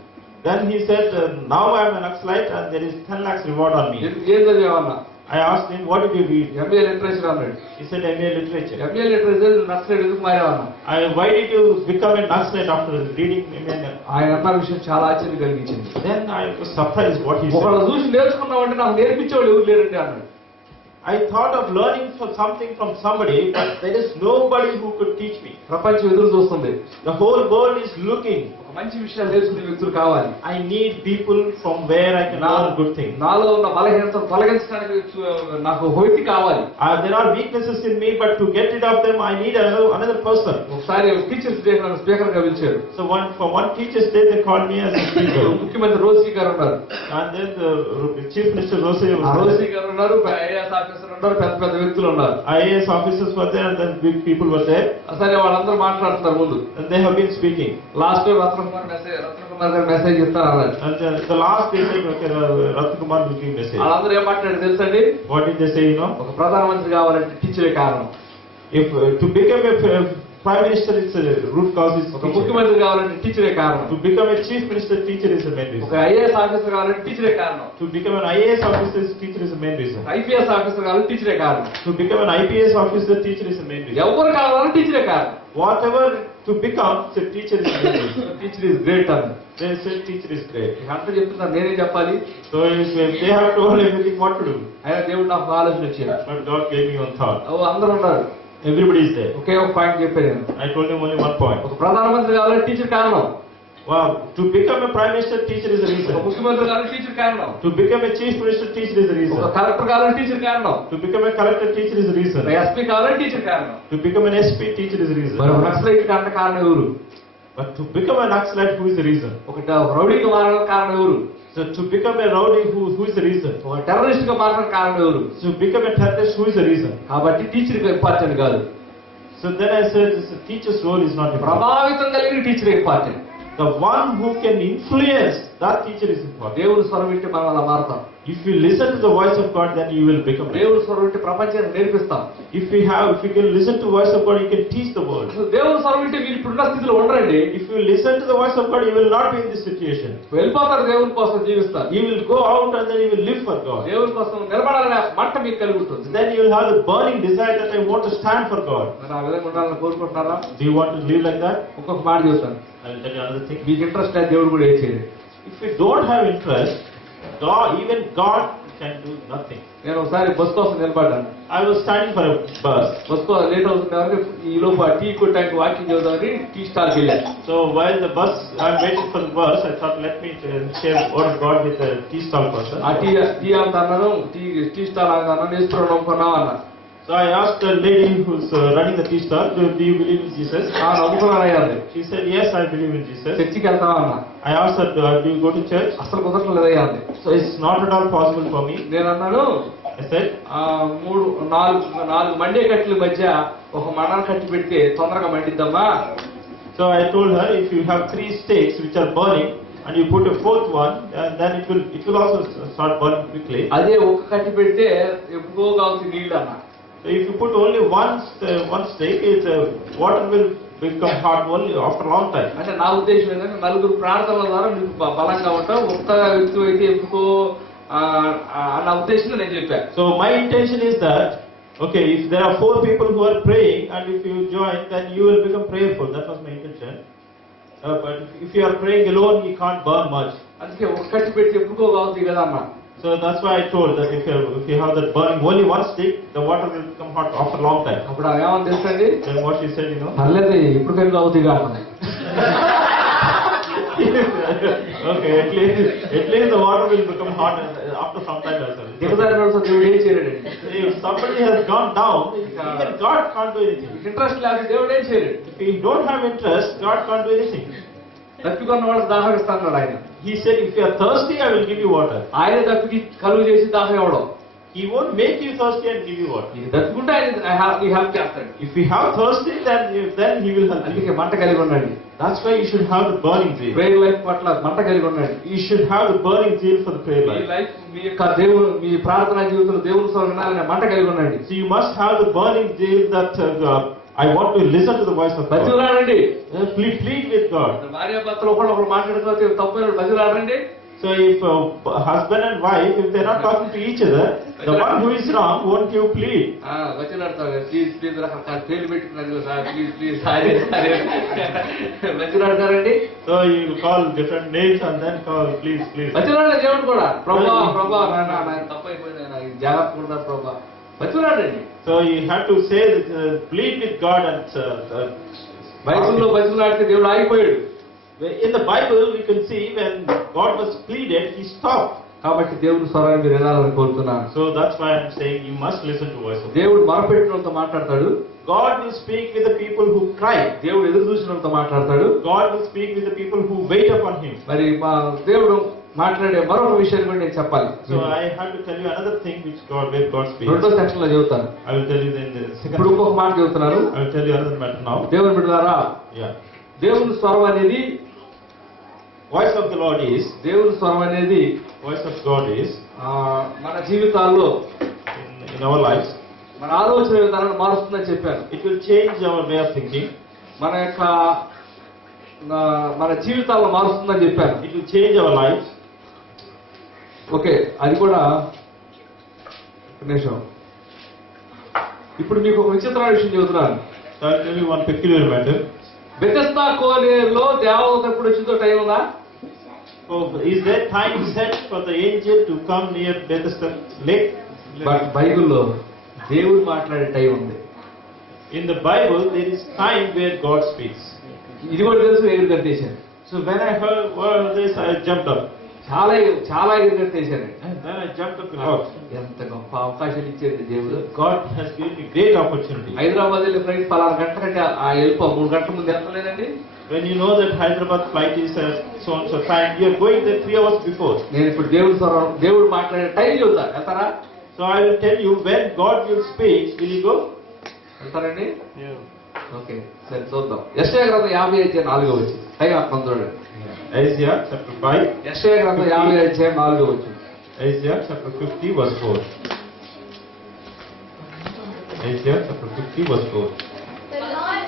Then he said, now I am a Naxalite and there is 10 lakhs reward on me. ఏం చదివామన్నా? I asked him, what did you read? MA literature అన్నాడు. He said, MA literature. MA literature naxalite ఎందుకు మారేవన్నా? Why did you become a Naxalite after reading MA? ఆయన అన్న విషయం చాలా ఆశ్చర్యం కలిగించింది. Then I was surprised what he ఒకళ్ళ said. చూసి నేర్చుకున్నామంటే నాకు నేర్పించేవాళ్ళు ఎవరు లేరండి అన్నాడు. I thought of learning something from somebody, but there is nobody who could teach me. ప్రపంచం ఎదురు చూస్తుంది. The whole world is looking. ఒక మంచి విషయాలు నేర్చుకునే వ్యక్తులు కావాలి. I need people from where I can learn good things. నాలో ఉన్న బలహీనతను తొలగించడానికి నాకు వ్యక్తి కావాలి. There are weaknesses in me, but to get rid of them, I need another person. ఒకసారి టీచర్స్ డే నన్ను స్పీకర్ గా పిలిచారు. So for one teacher's day, they called me as a speaker. ముఖ్యమంత్రి రోసీ గారు ఉన్నారు. And then the Chief Minister Rossi was there. Rosie గారు ఉన్నారు, ఐఏఎస్ ఆఫీసర్ ఉన్నారు, పెద్ద పెద్ద వ్యక్తులు ఉన్నారు. IAS officers were there, and then big people were there. సరే వాళ్ళందరూ మాట్లాడుతున్నారు ముందు. And they have been speaking. Last Ratnakumar గారు మెసేజ్ ఇస్తారు అన్నారు. And the last day, Ratnakumar will give message. వాళ్ళందరూ ఏం మాట్లాడారు తెలుసండి? What did they say, you know? ఒక ప్రధానమంత్రి కావాలంటే టీచరే కారణం. If to become a prime minister, it's a root cause is ఒక teacher. ముఖ్యమంత్రి కావాలంటే టీచరే కారణం. To become a chief minister, teacher is the main ఒక reason. ఐఏఎస్ ఆఫీసర్ కావాలంటే టీచరే కారణం. To become an IAS officer, teacher is the main reason. IPS officer కావాలంటే టీచరే కారణం. To become an IPS officer, teacher is the main reason. ఎవరు కావాలంటే టీచరే కారణం. Whatever to become, the teacher is the main reason. Teacher is great అన్న. They said teacher is great. అంతా చెప్తున్నారు, నేనేం చెప్పాలి? So if they have told everything what to do, అయినా దేవుడు నాకు ఆలోచన వచ్చింది. but God gave me one thought. అందరూ ఉన్నారు, Everybody is there. ఒకే ఒక పాయింట్ చెప్పాను నేను. I told him only one point. ఒక ప్రధానమంత్రి కావాలంటే టీచర్ కారణం. Wow, to become a prime minister, teacher is the ఒక reason. ముఖ్యమంత్రి కావాలంటే టీచర్ కారణం. To become a chief minister, teacher is the ఒక reason. కలెక్టర్ కావాలంటే టీచర్ కారణం. To become a collector, teacher is the reason. ఒక ఎస్పీ కావాలంటే టీచర్ కారణం. To become an SP, teacher is the reason. మరి ఒక నక్సలైట్ కారణం కారణం ఎవరు? But to become an Naxalite, who is the reason? ఒక రౌడీగా మారడానికి కారణం ఎవరు? So to become a rowdy, who is the reason? ఒక టెర్రరిస్ట్ గా మారడానికి కారణం ఎవరు? To become a terrorist, who is the reason? కాబట్టి టీచర్ ఇంపార్టెంట్ కాదు, So then I said, the teacher's role is not important. ప్రభావితం కలిగిన teacher important. The one who can influence, that teacher is important. దేవుడు స్వరం వింటే మనం అలా మారుతాం. If you listen to the voice of God, then you will become it. దేవుడు స్వరం వింటే ప్రపంచాన్ని నేర్పిస్తాం. If you can listen to the voice of God, you can teach the world. అసలు దేవుడు స్వరం వింటే మీరు ఇప్పుడున్న స్థితిలో ఉండరండి. If you listen to the voice of God, you will not be in this situation. వెళ్ళిపోతారు, దేవుని కోసం జీవిస్తారు. You will go out and then you will live for God. దేవుని కోసం నిలబడాలనే మంట మీకు కలుగుతుంది. Then you will have the burning desire that I want to stand for God. మరి ఆ విధంగా ఉండాలని కోరుకుంటున్నారా? Do you want to live like that? ఒక్కొక్క మాట చెప్తాను. I will tell you another thing. మీకు ఇంట్రెస్ట్ అయితే దేవుడు కూడా ఏం చేయలేదు. If you don't have interest, even God can do nothing. నేను ఒకసారి బస్ కోసం నిలబడ్డాను. I was standing for a bus. Bus కోసం లేట్ అవుతుంది కాబట్టి ఈ లోపు టీ కొట్టడానికి వాకింగ్ చేద్దామని టీ స్టాల్కి వెళ్ళాను. So while the bus, I'm waiting for the bus, I thought let me share word of God with a tea stall person. ఆ టీ అంత అన్నాను, టీ స్టాల్ అన్నాను, నేర్చుకున్నాం నమ్ముకున్నావు అన్నా. So I asked the lady who's running the tea stall, do you believe in Jesus? నమ్ముకున్నానయ్యాది. She said, yes, I believe in Jesus. చర్చికి వెళ్తావా అన్నా. I asked her, do you go to church? అసలు కుదరట్లేదయ్యా అంది. So it's not at all possible for me. నేను అన్నాను, I said, 4 మండే కట్టెల మధ్య ఒక మణాల కట్టి పెడితే తొందరగా మండిద్దామా. so I told her, if you have 3 stakes which are burning, and you put a 4th one, and then it will also start burning quickly. అదే ఒక కట్టి పెడితే ఎప్పుడో కావచ్చు నీళ్ళు అన్న. So if you put only one stake, water will become hot only after a long time. అంటే నా ఉద్దేశం ఏంటంటే నలుగురు ప్రార్థనల ద్వారా మీకు బలంగా ఉంటావు, ఒక్క వ్యక్తి అయితే ఎప్పుకో అన్న ఉద్దేశంలో నేను చెప్పాను. So my intention is that, okay, if there are 4 people who are praying, and if you join, then you will become prayerful. That was my intention. But if you are praying alone, you can't burn much. అందుకే ఒక కట్టి పెడితే ఎప్పుకో కావచ్చు కదా అన్న. So that's why I told that if you have that burning only one stick, the water will become hot after a long time. అప్పుడు ఏమని తెలుసండి? Then what she said, పర్లేదు ఇప్పుడు కనుక అవుతుంది కావాలి. Okay, at least the water will become hot after some time also. దిగదారి దేవుడు ఏం చేయలేడు. If somebody has gone down, even God can't do anything. Interest లేకపోతే దేవుడు ఏం చేయలేడు. If you don't have interest, God can't do anything. దప్పికొన్న వాడు దాహం ఇస్తాడు ఆయన. He said, if you are thirsty, I will give you water. ఆయన దప్పికి కలుగు చేసి దాహం ఇవ్వడం. He won't make you thirsty and give you water. ఇది దప్పుకుంటే ఆయన హెల్ప్ చేస్తాడు. If you have thirsty, then he will help you. అందుకే మంట కలిగి ఉండండి. That's why you should have the burning zeal. Prayer life పట్ల మంట కలిగి ఉండండి. You should have the burning zeal for the prayer మీ life. లైఫ్ మీ యొక్క దేవుడు మీ ప్రార్థనా జీవితంలో దేవుని స్వరం వినాలనే మంట కలిగి ఉండండి. So you must have the burning zeal that I want to listen to the voice of God. బతిలాడండి. Plead with God. భార్యాభర్తలు ఒకళ్ళు మాట్లాడుతుంటే తప్పైన బతిలాడండి. So if husband and wife, if they're not talking to each other, the one who is wrong, won't you plead? బతిలాడతారు. ప్లీజ్ రకరకాల పేర్లు పెట్టుకున్నారు సార్, ప్లీజ్ సారీ బతిలాడతారండి. So you call different names and then call please. బతిలాడే దేవుడు కూడా ప్రభా నాయన తప్పైపోయింది, నాకు జాగ్రత్త ఉంటారు ప్రభా బతిలాడండి. So you have to say plead with God and బైబిల్లో బతిలాడితే దేవుడు ఆగిపోయాడు. In the Bible, we can see when God was pleaded, He stopped. కాబట్టి దేవుని స్వరాన్ని మీరు వినాలని కోరుతున్నాను. So that's why I'm saying you must listen to voice of God. దేవుడు మొరపెట్టినంత మాట్లాడతాడు. God will speak with the people who cry. దేవుడు ఎదురు చూసినంత మాట్లాడతాడు. God will speak with the people who wait upon Him. మరి మా దేవుడు మాట్లాడే మరొక విషయం కూడా నేను చెప్పాలి. So I have to tell you another thing where God speaks. రెండో సెక్షన్ లో చెబుతాను. I will tell you in the second. ఇప్పుడు ఇంకొక మాట చెబుతున్నాను. I will tell you another matter now. దేవుని బిడ్డలారా, Yeah. దేవుని స్వరం అనేది, Voice of the Lord is, దేవుని స్వరం అనేది voice of God is మన జీవితాల్లో in our lives. మన ఆలోచన విధానాన్ని మారుస్తుందని చెప్పాను. It will change our way of thinking. మన జీవితాల్లో మారుస్తుందని చెప్పాను. It will change our lives. Okay, అది కూడా ఒక నిమిషం. ఇప్పుడు మీకు ఒక విచిత్రమైన విషయం చెబుతున్నాను. So I'll tell you one peculiar matter. Bethesda కోనేరులో దేవదూత ఎప్పుడు వచ్చిందో టైం ఉందా? So is there time set for the angel to come near Bethesda lake? But బైబిల్లో దేవుడు మాట్లాడే టైం ఉంది. In the Bible, there is time where God speaks. ఇది కూడా తెలుసు, ఎగురు కట్టేశాను. So when I heard this, I jumped up. చాలా చాలా ఎగురు కట్టేశాను. And then I jumped up a lot. ఎంత గొప్ప అవకాశం ఇచ్చేది దేవుడు. God has given me great opportunity. Hyderabad వెళ్ళే ఫ్లైట్ 4 గంటల కంటే వెళ్ళిపో 3 గంటల ముందు ఎంత లేదండి. When you know that Hyderabad flight is so and so time, you are going there 3 hours before. నేను ఇప్పుడు దేవుడు మాట్లాడే టైం చెబుతా. వెళ్తారా? So I will tell you when God will speak. Will you go? వెళ్తారండి? Yeah. ఓకే, సరే చూద్దాం. యెషయా గ్రంథం 50:4 వచ్చి టైం అర్థం చూడండి. Isaiah chapter 5. యెషయా గ్రంథం 50:4 వచ్చి Isaiah chapter 50 verse 4. Isaiah chapter 50 verse 4. The Lord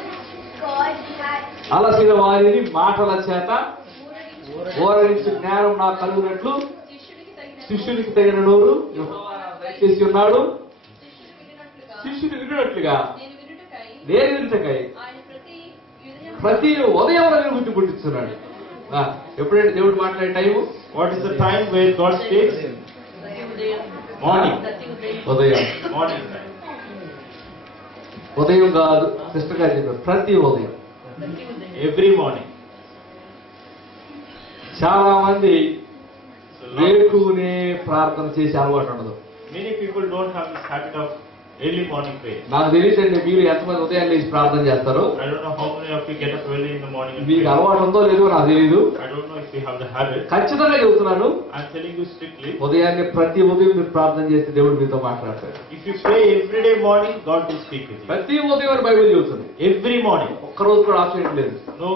God had అలసిన వారిని మాటల చేత ఓరడించి జ్ఞానం నాకు కలుగునట్లు శిష్యునికి తగిన నోరు యెహోవా నాకు దయచేసి ఉన్నాడు. శిష్యుడు వినున్నట్లుగా నేను వినుటకై ప్రతి ఉదయం గుర్తు పుట్టిస్తున్నాడు. ఎప్పుడంటే దేవుడు మాట్లాడే time? What is the time where God speaks? Morning. ఉదయం. Morning time. ఉదయం కాదు, సిస్టర్ గారు చెప్పారు, ప్రతి ఉదయం. Every morning. చాలా మంది వేకునే ప్రార్థన చేసే అలవాటు ఉండదు. Many people don't have this habit of early morning prayer. నాకు తెలియదండి మీరు ఎంతమంది ఉదయం లేచి ప్రార్థన చేస్తారో. I don't know how many of you get up early in the morning and మీకు pray. అలవాటు ఉందో లేదో నాకు తెలియదు. I don't know if you have the habit. ఖచ్చితంగా చెబుతున్నాను, I'm telling you strictly. ఉదయాన్నే ప్రతి ఉదయం మీరు ప్రార్థన చేస్తే దేవుడు మీతో మాట్లాడతాడు. If you pray every day morning, God will speak with you. ప్రతి ఉదయం బైబిల్ చెబుతుంది. Every morning. ఒక్కరోజు కూడా ఆప్షన్ లేదు. No,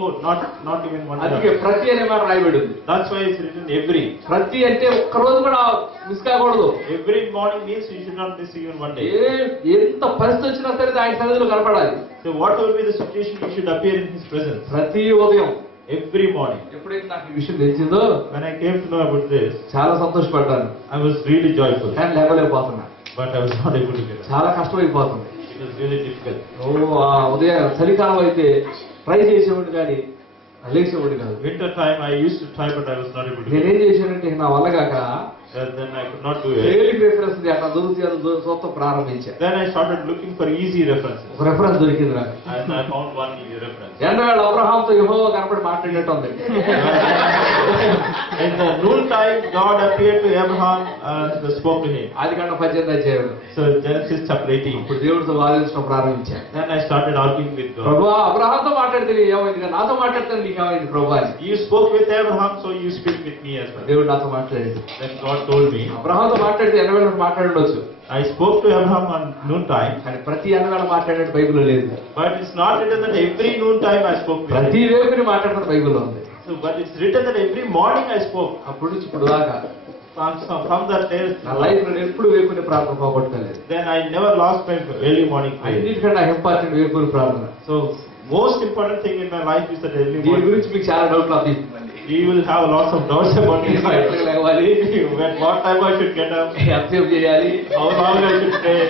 not even one అందుకే day. ప్రతి అనే మాట రాయబడి ఉంది. That's why it's written every. ప్రతి అంటే ఒక్కరోజు కూడా మిస్ కాకూడదు. Every morning means you should not miss even one day. ఎంత పరిస్థితి వచ్చినా సరే ఆయన సన్నిధిలో కనపడాలి. So whatever be the situation, you should appear in His presence. ప్రతి ఉదయం. Every morning. ఎప్పుడైతే నాకు ఈ విషయం తెలిసిందో When I came to know about this, చాలా సంతోషపడ్డాను. I was really joyful. కానీ లేవలేకపోతున్నా. But I was not able to get up. చాలా కష్టమైపోతుంది. It was really difficult. ఉదయం చలికాలం అయితే ట్రై చేసేవాడు కానీ లేచేవాడు కాదు. Winter time, I used to try, but I was not able to get నేనేం చేశానంటే నా వల్ల కాక then I could not do it. Daily reference అట్లా దొరుకుతుంది చూస్తాం ప్రారంభించా. Then I started looking for easy references. ఒక రెఫరెన్స్ దొరికింది నాకు. And I found one easy reference. ఎండవేళ అబ్రహాంతో యెహోవా కనపడి మాట్లాడినట్టు ఉంది. In the noon time, God appeared to Abraham and spoke to him. Adikandam 18 So Genesis chapter 18. ఇప్పుడు దేవుడితో వాదించడం ప్రారంభించా. Then I started arguing with God. ప్రభువా అబ్రహాంతో మాట్లాడితే ఏమైంది కానీ నాతో మాట్లాడితే నీకేమైంది ప్రభు అని. You spoke with Abraham, so you speak with me as well. దేవుడు నాతో మాట్లాడాడు. Then God told me. అబ్రహాంతో మాట్లాడితే ఎండవేళ మాట్లాడవచ్చు. I spoke to Abraham on noon time. కానీ ప్రతి ఎండవేళ మాట్లాడేది బైబిల్లో లేదు. But it's not written that every noon time I spoke with him. ప్రతి వేపుని మాట్లాడడం బైబిల్లో ఉంది. So, but it's written that every morning I spoke. అప్పుడు నుంచి ఇప్పుడు దాకా From that day, నా లైఫ్ లో ఎప్పుడు వేపుని ప్రార్థన పోగొట్టుకోలేదు. then I never lost my early morning prayer. అన్నిటికంటే ఇంపార్టెంట్ వేపుని ప్రార్థన. So most important thing in my life is that early దీని morning. గురించి మీకు చాలా డౌట్లు అవుతుంది. You will have lots of doubts about this. ఎట్లా లేవాలి, When what time I should get up, ఎంతసేపు చేయాలి, how long I should pray.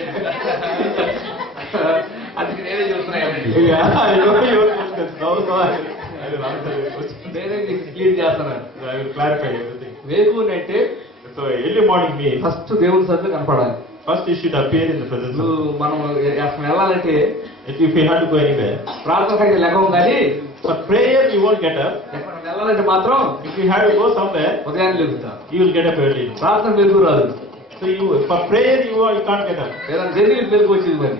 అది నేనే చెప్తున్నాను. Yeah, I know your questions. No, I will answer your questions. నేనే మీకు క్లియర్ చేస్తున్నాను. I will clarify everything. వేకుని అంటే So early morning means first దేవుని సన్నిధిలో కనపడాలి. first you should appear in the presence of. మనం అసలు వెళ్ళాలంటే If you have to go anywhere, ప్రార్థన కంటే లెగవం కానీ For prayer, you won't get up. ఎక్కడ వెళ్ళాలంటే మాత్రం If you have to go somewhere, ఉదయాన్నే లేగుతా. you will get up early. ప్రార్థన మెలుగు రాదు. So for prayer, you can't get up. ఏదైనా జర్నీ మెలుగు వచ్చింది మరి.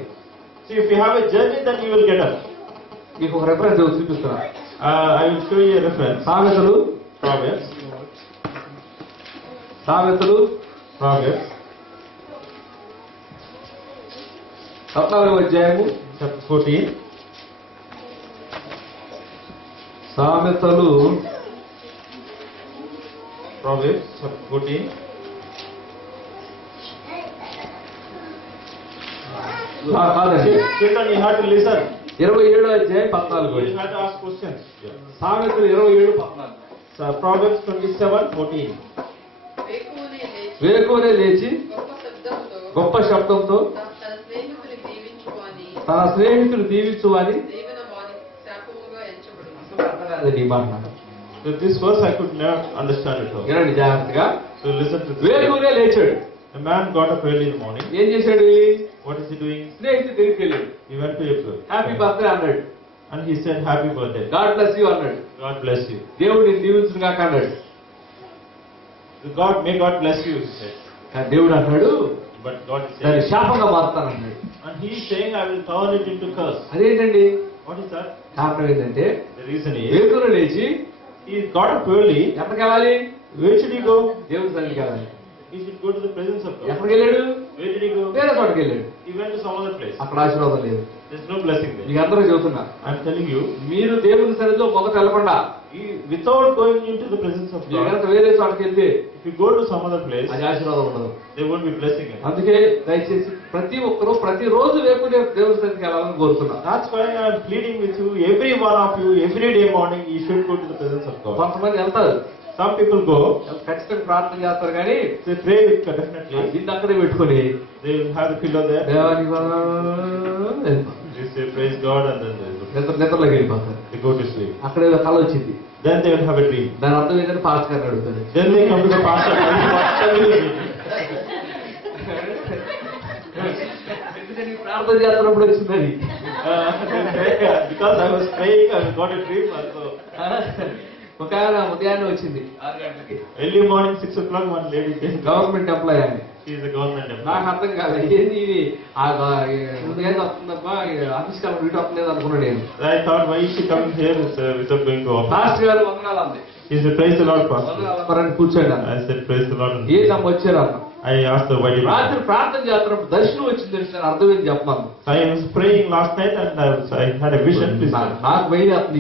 So if you have a journey, then you will get up. మీకు ఒక రెఫరెన్స్ చూపిస్తున్నా. I will show you a reference. సామెతలు Proverbs. సామెతలు Proverbs. 14వ అధ్యాయము Chapter 14. సామెతలు Proverbs. Chapter 14. కాదండి. Children, you have to listen. 27వ అధ్యాయం 14. You have to ask questions. సామెతలు 27:14. So Proverbs 27:14. వేకువనే లేచి వేకువనే లేచి గొప్ప శబ్దంతో గొప్ప శబ్దంతో తన స్నేహితుని దీవించు అని తన స్నేహితులు దీవించు అని దీవెన వాని శాపముగా ఎంచబడును. ఈ మాట నాకు. So this verse I could not understand it all. వినండి జాగ్రత్తగా. So listen to this. వేకువనే లేచాడు. A man got up early in the morning. ఏం చేశాడు? What is he doing? స్నేహితుడి దగ్గరికి వెళ్ళాడు. He went to a happy birthday అన్నాడు. and he said, "Happy birthday. God bless you అన్నాడు. God bless you. దేవుడు నిన్ను దీవించును గాక అన్నాడు. May God bless you," he said. కానీ దేవుడు అన్నాడు But God is దాన్ని saying, శాపంగా మారుతాను అన్నాడు. and he is saying, "I will turn it into curse." అదేంటండి? What is that? కారణం ఏంటంటే The reason is, వేకువనే లేచి he got up early. ఎక్కడికి వెళ్ళాలి? Where should he go? దేవుడి సన్నిధికి వెళ్ళాలి. He should go to the presence of God. ఎక్కడికి వెళ్ళాడు? Where did he go? వేరే చోటకి వెళ్ళాడు. He went to some other place. అక్కడ ఆశీర్వాదం లేదు. There's no blessing there. మీకు అందరూ చెబుతున్నా, I'm telling you, మీరు దేవుని సన్నిధిలో మొదట వెళ్ళకుండా without going into the presence of మీరు God, కనుక వేరే చోటకి వెళ్తే if you go to some other place, అది ఆశీర్వాదం ఉండదు. there won't be blessing in it. అందుకే దయచేసి ప్రతి ఒక్కరూ ప్రతిరోజు వేకునే దేవుని సన్నిధికి వెళ్ళాలని కోరుతున్నా. That's why I'm pleading with you, every one of you, every day morning, you should go to the presence of God. కొంతమంది వెళ్తారు, Some people go, ఖచ్చితంగా ప్రార్థన చేస్తారు, కానీ they pray with definitely, దీన్ని అక్కడే పెట్టుకొని they will have the pillow there, దేవానికి they say praise God, and then నిద్రలోకి వెళ్ళిపోతారు. they go to sleep. అక్కడ ఏదో కళ వచ్చింది, Then they will have a dream. దాని అర్థం ఏంటంటే పాస్ గారిని అడుగుతారు. Then they come to the pastor and tell him what the will is. ఎందుకంటే ఈ ప్రార్థన చేస్తున్నప్పుడు వచ్చిందని. Because I was praying, I got a dream. So ఒక ఆయన ఉదయాన్నే వచ్చింది 6 గంటలకి. early morning 6 o'clock, one lady came. Government employee అని. She is a government employee. నాకు అర్థం కాదు, ఏంది ఇది ఉదయాన్నే వస్తుందబ్బా, ఆఫీస్ కాలం డ్యూటీ వస్తలేదు అనుకున్నాను నేను. I thought, why is she coming here without going to office? Last గారు వందనాలు అంది. He said, praise the Lord, pastor. వందనాలు అన్నారని కూర్చోండి అన్న. I said, praise the Lord. ఏందమ్మ వచ్చారు అన్న. I asked her, why did you? రాత్రి ప్రార్థన చేస్తున్నప్పుడు దర్శనం వచ్చింది తెలిసిన అర్థం ఏంటి చెప్పమను. I was praying last night and I had a vision. Please. నాకు భయం అతను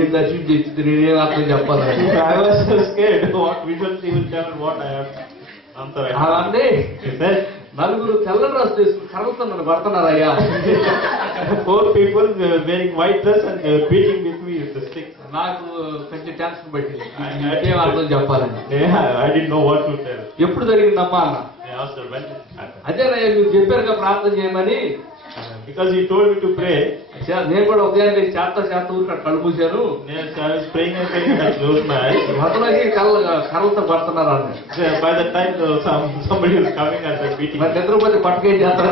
ఏం దర్శనం చేసింది, నేనేం అర్థం చెప్పాలని. I was so scared. What vision she will tell and what I have answer. అలానే He said, నలుగురు తెల్ల డ్రెస్ వేసుకుని కర్రతో నన్ను పడుతున్నారయ్యా. 4 people wearing white dress and they were beating with me with the stick. నాకు కొంచెం టెన్షన్ పట్టింది, ఏం అర్థం చెప్పాలని. I didn't know what to tell. ఎప్పుడు జరిగిందమ్మా అన్న. I asked her, when did it happen? అదేనయ్యా మీరు చెప్పారుగా ప్రార్థన చేయమని. Because he told me to pray. నేను కూడా ఉదయాన్నే చేస్తా ఊరికి కళ్ళు మూసాను. I was praying and praying and I closed my eyes. మొదలకి కర్రలతో పడుతున్నారు అన్న. By the time somebody was coming and they were beating మరి me. నిద్రపోతే పట్టుకేం చేస్తారు.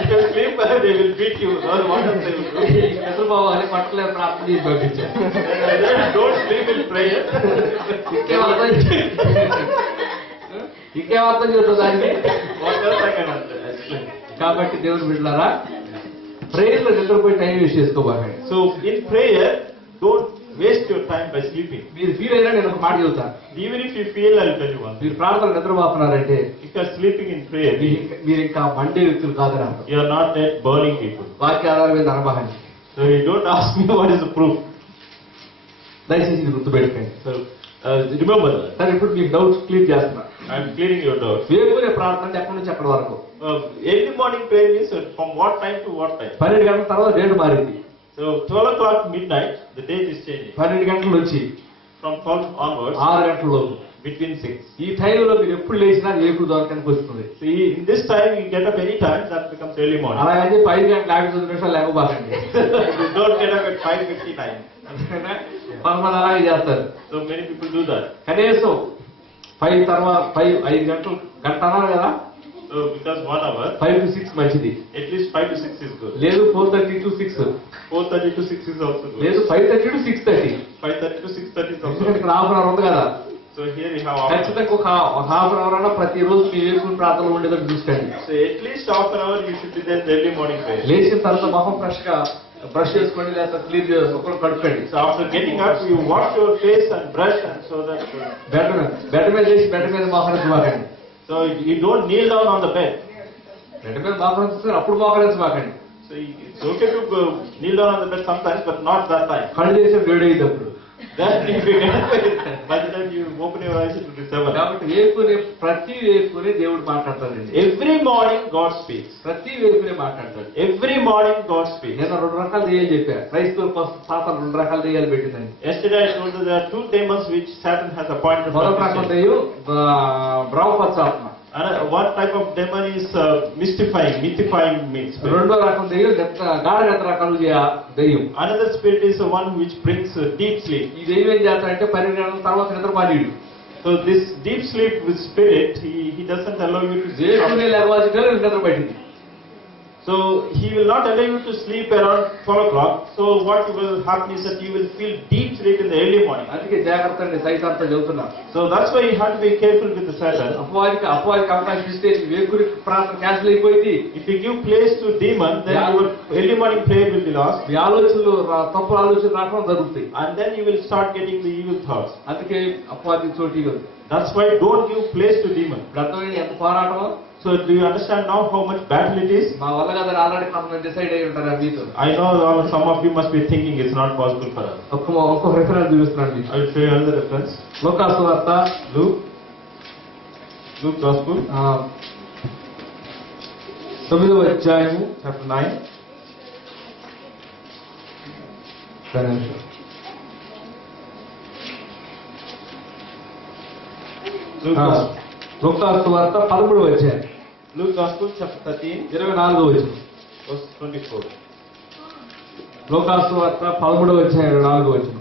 If you sleep, they will beat you. Or what else they will do? నిద్రపోవాలి, పట్టలేదు, ప్రార్థన చేసి పంపించాను. Don't sleep in prayer. ఇంకేం అర్థం చేస్తుంది దానికి. What else I can explain? కాబట్టి దేవుని బిడ్డలారా, ప్రేయర్ లో నిద్రపోయి టైం వేస్ట్ చేసుకోబాకండి. So in prayer, don't waste your time by sleeping. మీరు ఫీల్ అయినా నేను ఒక మాట చెబుతాను. Even if you feel, I'll tell you one thing. మీరు ప్రార్థన నిద్రపోతున్నారంటే If you are sleeping in prayer, మీరు ఇంకా మండే వ్యక్తులు కాదని అర్థం. you are not yet burning people. వాక్య ఆధారం మీద అనబాకండి. So you don't ask me what is the proof. దయచేసి ఇది గుర్తుపెట్టుకోండి. So remember that. సరే, ఇప్పుడు మీకు డౌట్స్ క్లియర్ చేస్తున్నా. I'm clearing your doubts. వేకునే ప్రార్థన అంటే ఎక్కడి నుంచి ఎక్కడి వరకు. Early morning prayer is from what time to what time? 12 గంటల తర్వాత డేట్ మారింది. So 12 o'clock midnight, the date is changing. 12 గంటల నుంచి From 12 onwards, 6 గంటలలోపు between 6. ఈ టైంలో మీరు ఎప్పుడు లేచినా వేకుడు దొరకడానికి వస్తుంది. See, in this time you get up any time, that becomes early morning. అలాగని 5 గంటల 59 నిమిషాలు లేకపోకండి. You don't get up at 5:59. కొంతమంది అలాగే చేస్తారు. So many people do that. కనీసం 5 తర్వాత 5 గంటలు గంట అన్నారు కదా, So because 1 hour, 5 to 6 మంచిది, at least 5 to 6 is good. లేదు 4:30 to 6, 4:30 to 6 is also good. లేదు 5:30 to 6:30. 5:30 to 6:30 is also ఎందుకంటే good. ఇక్కడ హాఫ్ అన్ అవర్ ఉంది కదా. So here we have half an hour. ఖచ్చితంగా ఒక హాఫ్ అన్ అవర్ అన్న ప్రతిరోజు మీ వేసుకుని ప్రార్థనలు ఉండేటట్టు చూసుకోండి. So at least half an hour you should be there in the early morning prayer. లేచిన తర్వాత మొహం ఫ్రెష్ గా బ్రష్ చేసుకోండి, లేదా క్లీన్ ఒకరు కడుక్కోండి. So after getting up, you wash your face and brush, and so that. Bed మీద చేసి బెడ్ మీద మోకరించమాకండి. So you don't kneel down on the bed. Bed మీద మోకరించారు, అప్పుడు మోకరించమాకండి. So it's okay to kneel down on the bed sometimes, but not that time. కళ్ళు చేసి వేడి అయ్యేటప్పుడు. Then if you get up, by the time you open your eyes, it will be 7. కాబట్టి ప్రతి వేపునే దేవుడు మాట్లాడతాడండి. Every morning God speaks. ప్రతి వేపునే మాట్లాడతాడు. Every morning God speaks. నేను 2 రకాల దెయ్యాలు చెప్పాను. క్రైస్తవుల సాతాను 2 రకాల దెయ్యాలు పెట్టిందండి. Yesterday I told you there are 2 demons which Satan has appointed. మొదటి రకం దెయ్యం బ్రహ్మపత్సాత్మ. One type of demon is mythifying means. రెండో రకం దెయ్యం గాఢ నిద్ర రకాలు దెయ్యం. Another spirit is the one which brings deep sleep. ఈ దెయ్యం ఏం చేస్తాడంటే 12 గంటల తర్వాత నిద్ర మానేడు. So this deep sleep with spirit, he doesn't allow you to sleep. దేవుడే లేవాల్సిన నిద్ర పట్టింది. So he will not allow you to sleep around 12 o'clock. So what will happen is that you will feel deep sleep in the early morning. అందుకే జాగ్రత్త అండి, సైతాన్తో చెబుతున్నా. So that's why you have to be careful with the Satan. అపవాదికి అవకాశం ఇస్తే వేకురి ప్రార్థన క్యాన్సిల్ అయిపోయింది. If you give place to demon, then your early morning prayer will be lost. మీ ఆలోచనలు తప్పు ఆలోచనలు రావడం జరుగుతాయి. And then you will start getting the evil thoughts. అందుకే అపవాది చోటు ఇవ్వదు. That's why don't give place to demon. అర్థమైంది ఎంత పోరాటమో. So do you understand now how much battle it is? మా వల్ల కదా ఆల్రెడీ కొంతమంది డిసైడ్ అయ్యి ఉంటారు మీతో. I know some of you must be thinking it's not possible for us. ఒక్క రెఫరెన్స్ చూపిస్తున్నాను మీకు. I will show you another reference. లూకా సువార్త Luke Gospel, 9వ అధ్యాయము chapter 9. లూకా సువార్త 13వ అధ్యాయం Luke Gospel, chapter 13, 24వ వచనం. verse 24. లూకా సువార్త 13వ అధ్యాయం 24వ వచనం.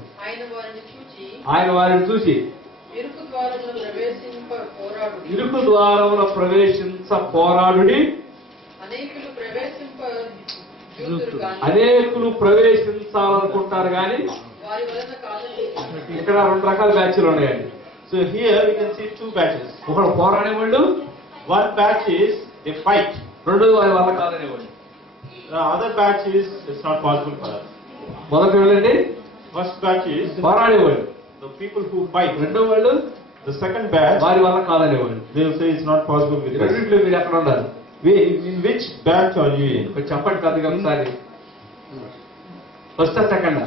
ఆయన వారిని చూసి ఇరుకు ద్వారములో ప్రవేశింప పోరాడుడి. ఇరుకు ద్వారమున ప్రవేశించ పోరాడుడి. అనేకులు ప్రవేశింప చూతురు గాని అనేకులు ప్రవేశించాలనుకుంటారు కానీ వారి వలన కాదని. ఇక్కడ 2 రకాల బ్యాచ్లు ఉన్నాయండి. So here we can see 2 batches. ఒకడు పోరాడేవాళ్ళు, One batch is they fight. రెండోది వారి వల్ల కాదనేవాళ్ళు. The other batch is it's not possible for us. మొదటి వాళ్ళండి First batch is పోరాడేవాళ్ళు, the people who fight. రెండో వాళ్ళు The second batch, వారి వల్ల కాదనేవాళ్ళు. they will say it's not possible with us. రెండింటిలో మీరు ఎక్కడ ఉండాలి? In which batch are you in? ఇప్పుడు చెప్పండి పెద్దగా ఒకసారి. ఫస్ట్ సెకండ్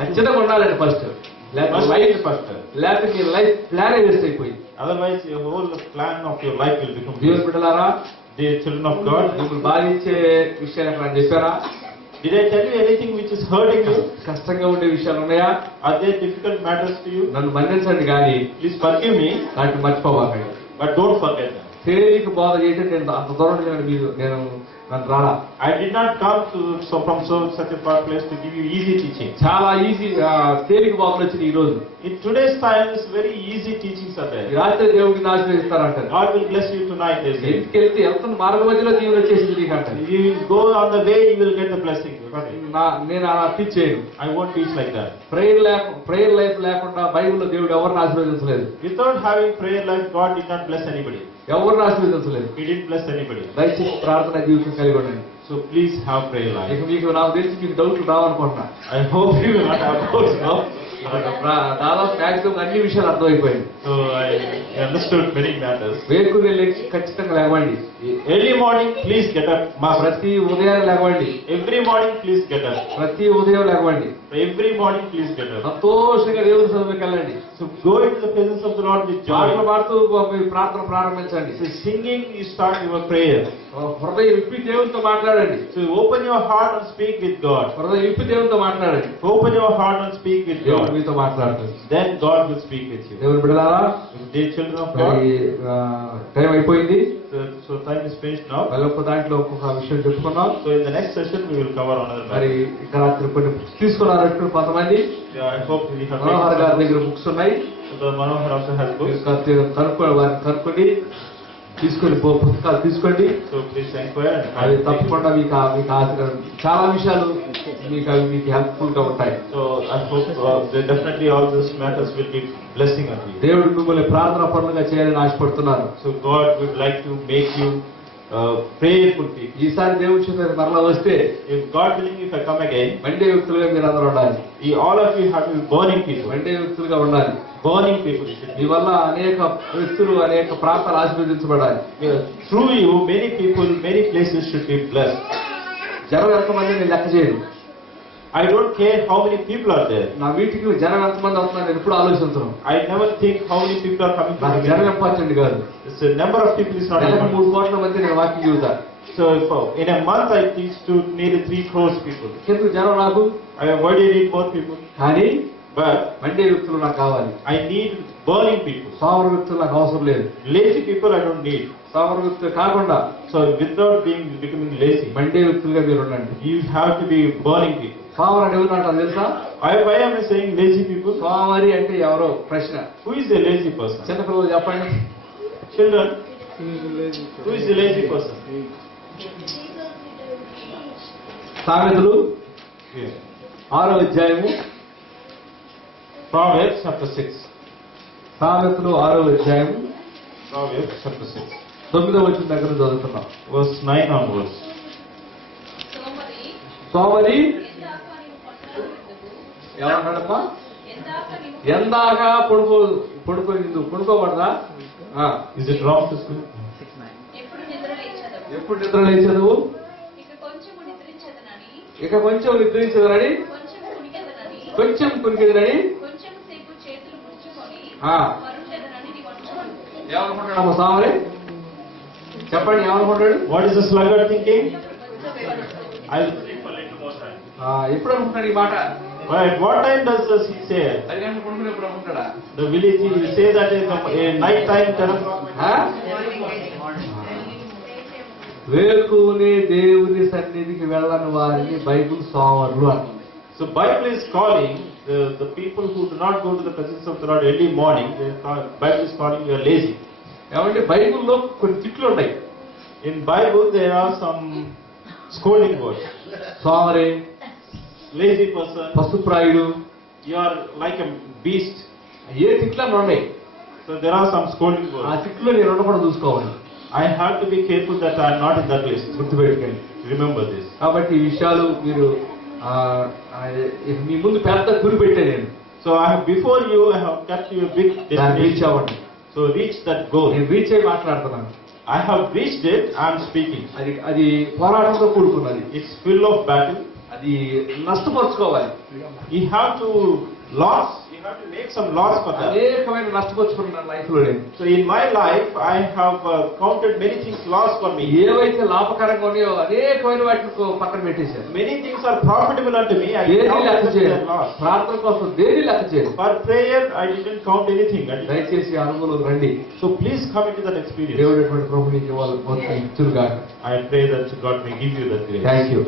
ఖచ్చితంగా ఉండాలండి first. First life is first. లేకపోతే మీ లైఫ్ ప్లాన్ వేస్ట్ అయిపోయింది. Otherwise, your whole plan of your life will become దేవుని waste. బిడ్డలారా, Dear children of God, మిమ్మల్ని బాధించే విషయాలు ఎక్కడ చెప్పారా? did I tell you anything which is hurting you? కష్టంగా ఉండే విషయాలు ఉన్నాయా? Are there difficult matters to you? నన్ను మన్నించండి కానీ Please forgive me, నాకు మర్చిపోవాకండి. but don't forget them. తేలిక బోధ చేయటం నేను అంత దూరం నేను నన్ను రాలా. I did not come from such a far place to give you easy teaching. చాలా ఈజీ తేలిక బోధలు వచ్చింది ఈ రోజు. In today's time, it's very easy teachings are ఈ there. రాత్రి దేవుడిని ఆశీర్వదిస్తారంటారు. God will bless you tonight, they say. ఇంటికి వెళ్తున్న మార్గ మధ్యలో దీవులు వచ్చేసింది నీకు అంటారు. You will go on the way, you will get the blessing. నేను అలా టీచ్ చేయను. I won't teach like that. Prayer life లేకుండా బైబిల్లో దేవుడు ఎవరిని ఆశీర్వదించలేదు. Without having prayer life, God did not bless anybody. ఎవరిని ఆశీర్వదించలేదు. He didn't bless anybody. దయచేసి ప్రార్థన జీవితం కలిగి ఉండండి. So please have prayer life. ఇక మీకు నాకు తెలిసి మీకు డౌట్లు రావనుకుంటున్నా. I hope you will not have doubts now. దాదాపు మ్యాక్సిమం అన్ని విషయాలు అర్థమైపోయింది. So I understood many matters. వేకుని లేచి ఖచ్చితంగా లేవండి. Early morning, please get up. ప్రతి ఉదయం లేవండి. Every morning, please get up. ప్రతి ఉదయం లేవండి. Every morning, please get up. సంతోషంగా దేవుని సన్నిధికి వెళ్ళండి. So go into the presence of the Lord with పాటలు joy. పాడుతూ మీ ప్రార్థన ప్రారంభించండి. So singing, you start your prayer. హృదయం విప్పి దేవునితో మాట్లాడండి. So open your heart and speak with God. హృదయం విప్పి దేవునితో మాట్లాడండి. Open your heart and speak with దేవుడు God. మీతో మాట్లాడుతుంది. Then God will speak with you. దేవుని బిడ్డలారా, Dear children of మరి God, టైం అయిపోయింది. so time is finished now. మళ్ళీ ఒక్క దాంట్లో ఒక్కొక్క విషయం చెప్పుకున్నాం. So in the next session, we will cover another మరి matter. ఇక్కడ రాత్రి కొన్ని బుక్స్ తీసుకున్నారు కొంతమంది. Yeah, I hope we have Manohar గారి దగ్గర బుక్స్ ఉన్నాయి. So the Manohar also has books. వారిని కనుక్కొని తీసుకొని పుస్తకాలు తీసుకోండి. So please inquire. అది తప్పకుండా మీకు ఆశీర్వాదం. చాలా విషయాలు మీకు హెల్ప్ఫుల్ గా ఉంటాయి. So I hope definitely all these matters will be blessing unto you. దేవుడు మిమ్మల్ని ప్రార్థన పరులుగా చేయాలని ఆశపడుతున్నారు. So God would like to make you prayerful people. ఈసారి దేవుడి చేత మరలా వస్తే If God willing, if I come again, Monday వ్యక్తులుగా మీరు అందరూ ఉండాలి. all of you have to be burning people. Monday వ్యక్తులుగా ఉండాలి. Burning people. మీ వల్ల అనేక వ్యక్తులు అనేక ప్రాంతాలు ఆశీర్వదించబడాలి. Through you, many people, many places should be blessed. జనం ఎంతమంది నేను లెక్క చేయను. I don't care how many people are there. నా వీటికి జనం ఎంతమంది అవుతున్నారు నేను ఎప్పుడు ఆలోచించను. I never think how many people are coming to నాకు the జనం meeting. ఇంపార్టెంట్ కాదు. It's the number of people is not నెలకు important. 3 కోట్ల మంది నేను వాకింగ్ చెబుతా. So if, in a month I teach to nearly 3 crores people. ఎందుకు జనం నాకు? Why do you need more people? కానీ But మండే వ్యక్తులు నాకు కావాలి. I need burning people. Somara వ్యక్తులు నాకు అవసరం లేదు. Lazy people I don't need. Somara వ్యక్తులు కాకుండా So without becoming lazy, Monday వ్యక్తులుగా మీరు ఉండండి. you have to be burning people. Somara అంటే ఎవరు అంటారు తెలుసా? Why am I saying lazy people? సోమరి అంటే ఎవరో ప్రశ్న. Who is a lazy person? చిన్నపిల్లలు చెప్పండి. Children. Who is a lazy person? సామెతలు Yes. 6వ అధ్యాయము. Proverbs chapter 6. సామెతలు 6వ అధ్యాయము Proverbs chapter 6. 9వ వచనం దగ్గర చదువుతున్నాం. Verse 9 onwards. సోమరి సోమరి ఎందాక నీవు పట్టణముందుకు, ఏమన్నాడమ్మా? ఎందాక నీవు ఎందాక పడుకోకూడదా? Is it wrong to speak? ఎప్పుడు నిద్రలేచెదవు, ఎప్పుడు నిద్ర లేచదువు? ఇక కొంచెము నిద్రించెదనని, ఇక కొంచెం నిద్రించదనని, కొంచెము కునికెదనని, కొంచెం కునికిదనని కొంచెము సేపు చేతులు ముడుచుకొని ఆ. మరుచెదనని నీవు అనుకున్నావు. ఏమనుకుంటాడమ్మా సోమరి? చెప్పండి ఏమనుకుంటాడు? What is the sluggard thinking? కొంచెం I will sleep a little more time. ఎప్పుడు అనుకుంటాడు ఈ మాట? But at what time does he say? 10 గంటలు పడుకుని ఎప్పుడు అనుకుంటాడా? The village he will say that is a night time 10 o'clock. వేకునే దేవుని సన్నిధికి వెళ్ళని వారిని బైబిల్ సోమరులు అంటుంది. So Bible is calling the people who do not go to the presence of the Lord early morning. Bible is calling you lazy. ఏమంటే బైబిల్లో కొన్ని తిట్లు ఉంటాయి. In Bible there are some scolding words. సోమరి, Lazy person. పశుప్రాయుడు, You are like a beast. ఏ తిట్లన్నీ ఉన్నాయి. So there are some scolding ఆ words. తిట్లో నేను ఉండకుండా చూసుకోవాలి. I have to be careful that I am not in that list. గుర్తుపెట్టుకోండి. Remember this. కాబట్టి ఈ విషయాలు మీరు మీ ముందు పెద్ద గురి పెట్టే నేను. So I have before you I have kept you a big దాన్ని రీచ్ destination. అవ్వండి. So reach that goal. నేను రీచ్ అయ్యి మాట్లాడుతున్నాను. I have reached it. I am speaking. అది పోరాటంతో కూడుకున్నది. It's full of battle. అది నష్టపరుచుకోవాలి. You have to loss. You have to make some loss for that. అనేకమైన నష్టపరుచుకున్నాను లైఫ్ లో నేను. So in my life, I have counted many things lost for me. ఏవైతే లాభకరంగా ఉన్నాయో అనేకమైన వాటిని పక్కన పెట్టేశాను. Many things are profitable unto me. I దేని count లెక్క them as చేయను. loss. ప్రార్థన కోసం దేని లెక్క చేయను. For prayer, I didn't count anything. దయచేసి అనుభవం రండి. So please come into that experience. దేవుడు ఎటువంటి ప్రభు నీకు ఇవ్వాలి ఇచ్చురుగా. I pray that God may give you that grace. Thank you.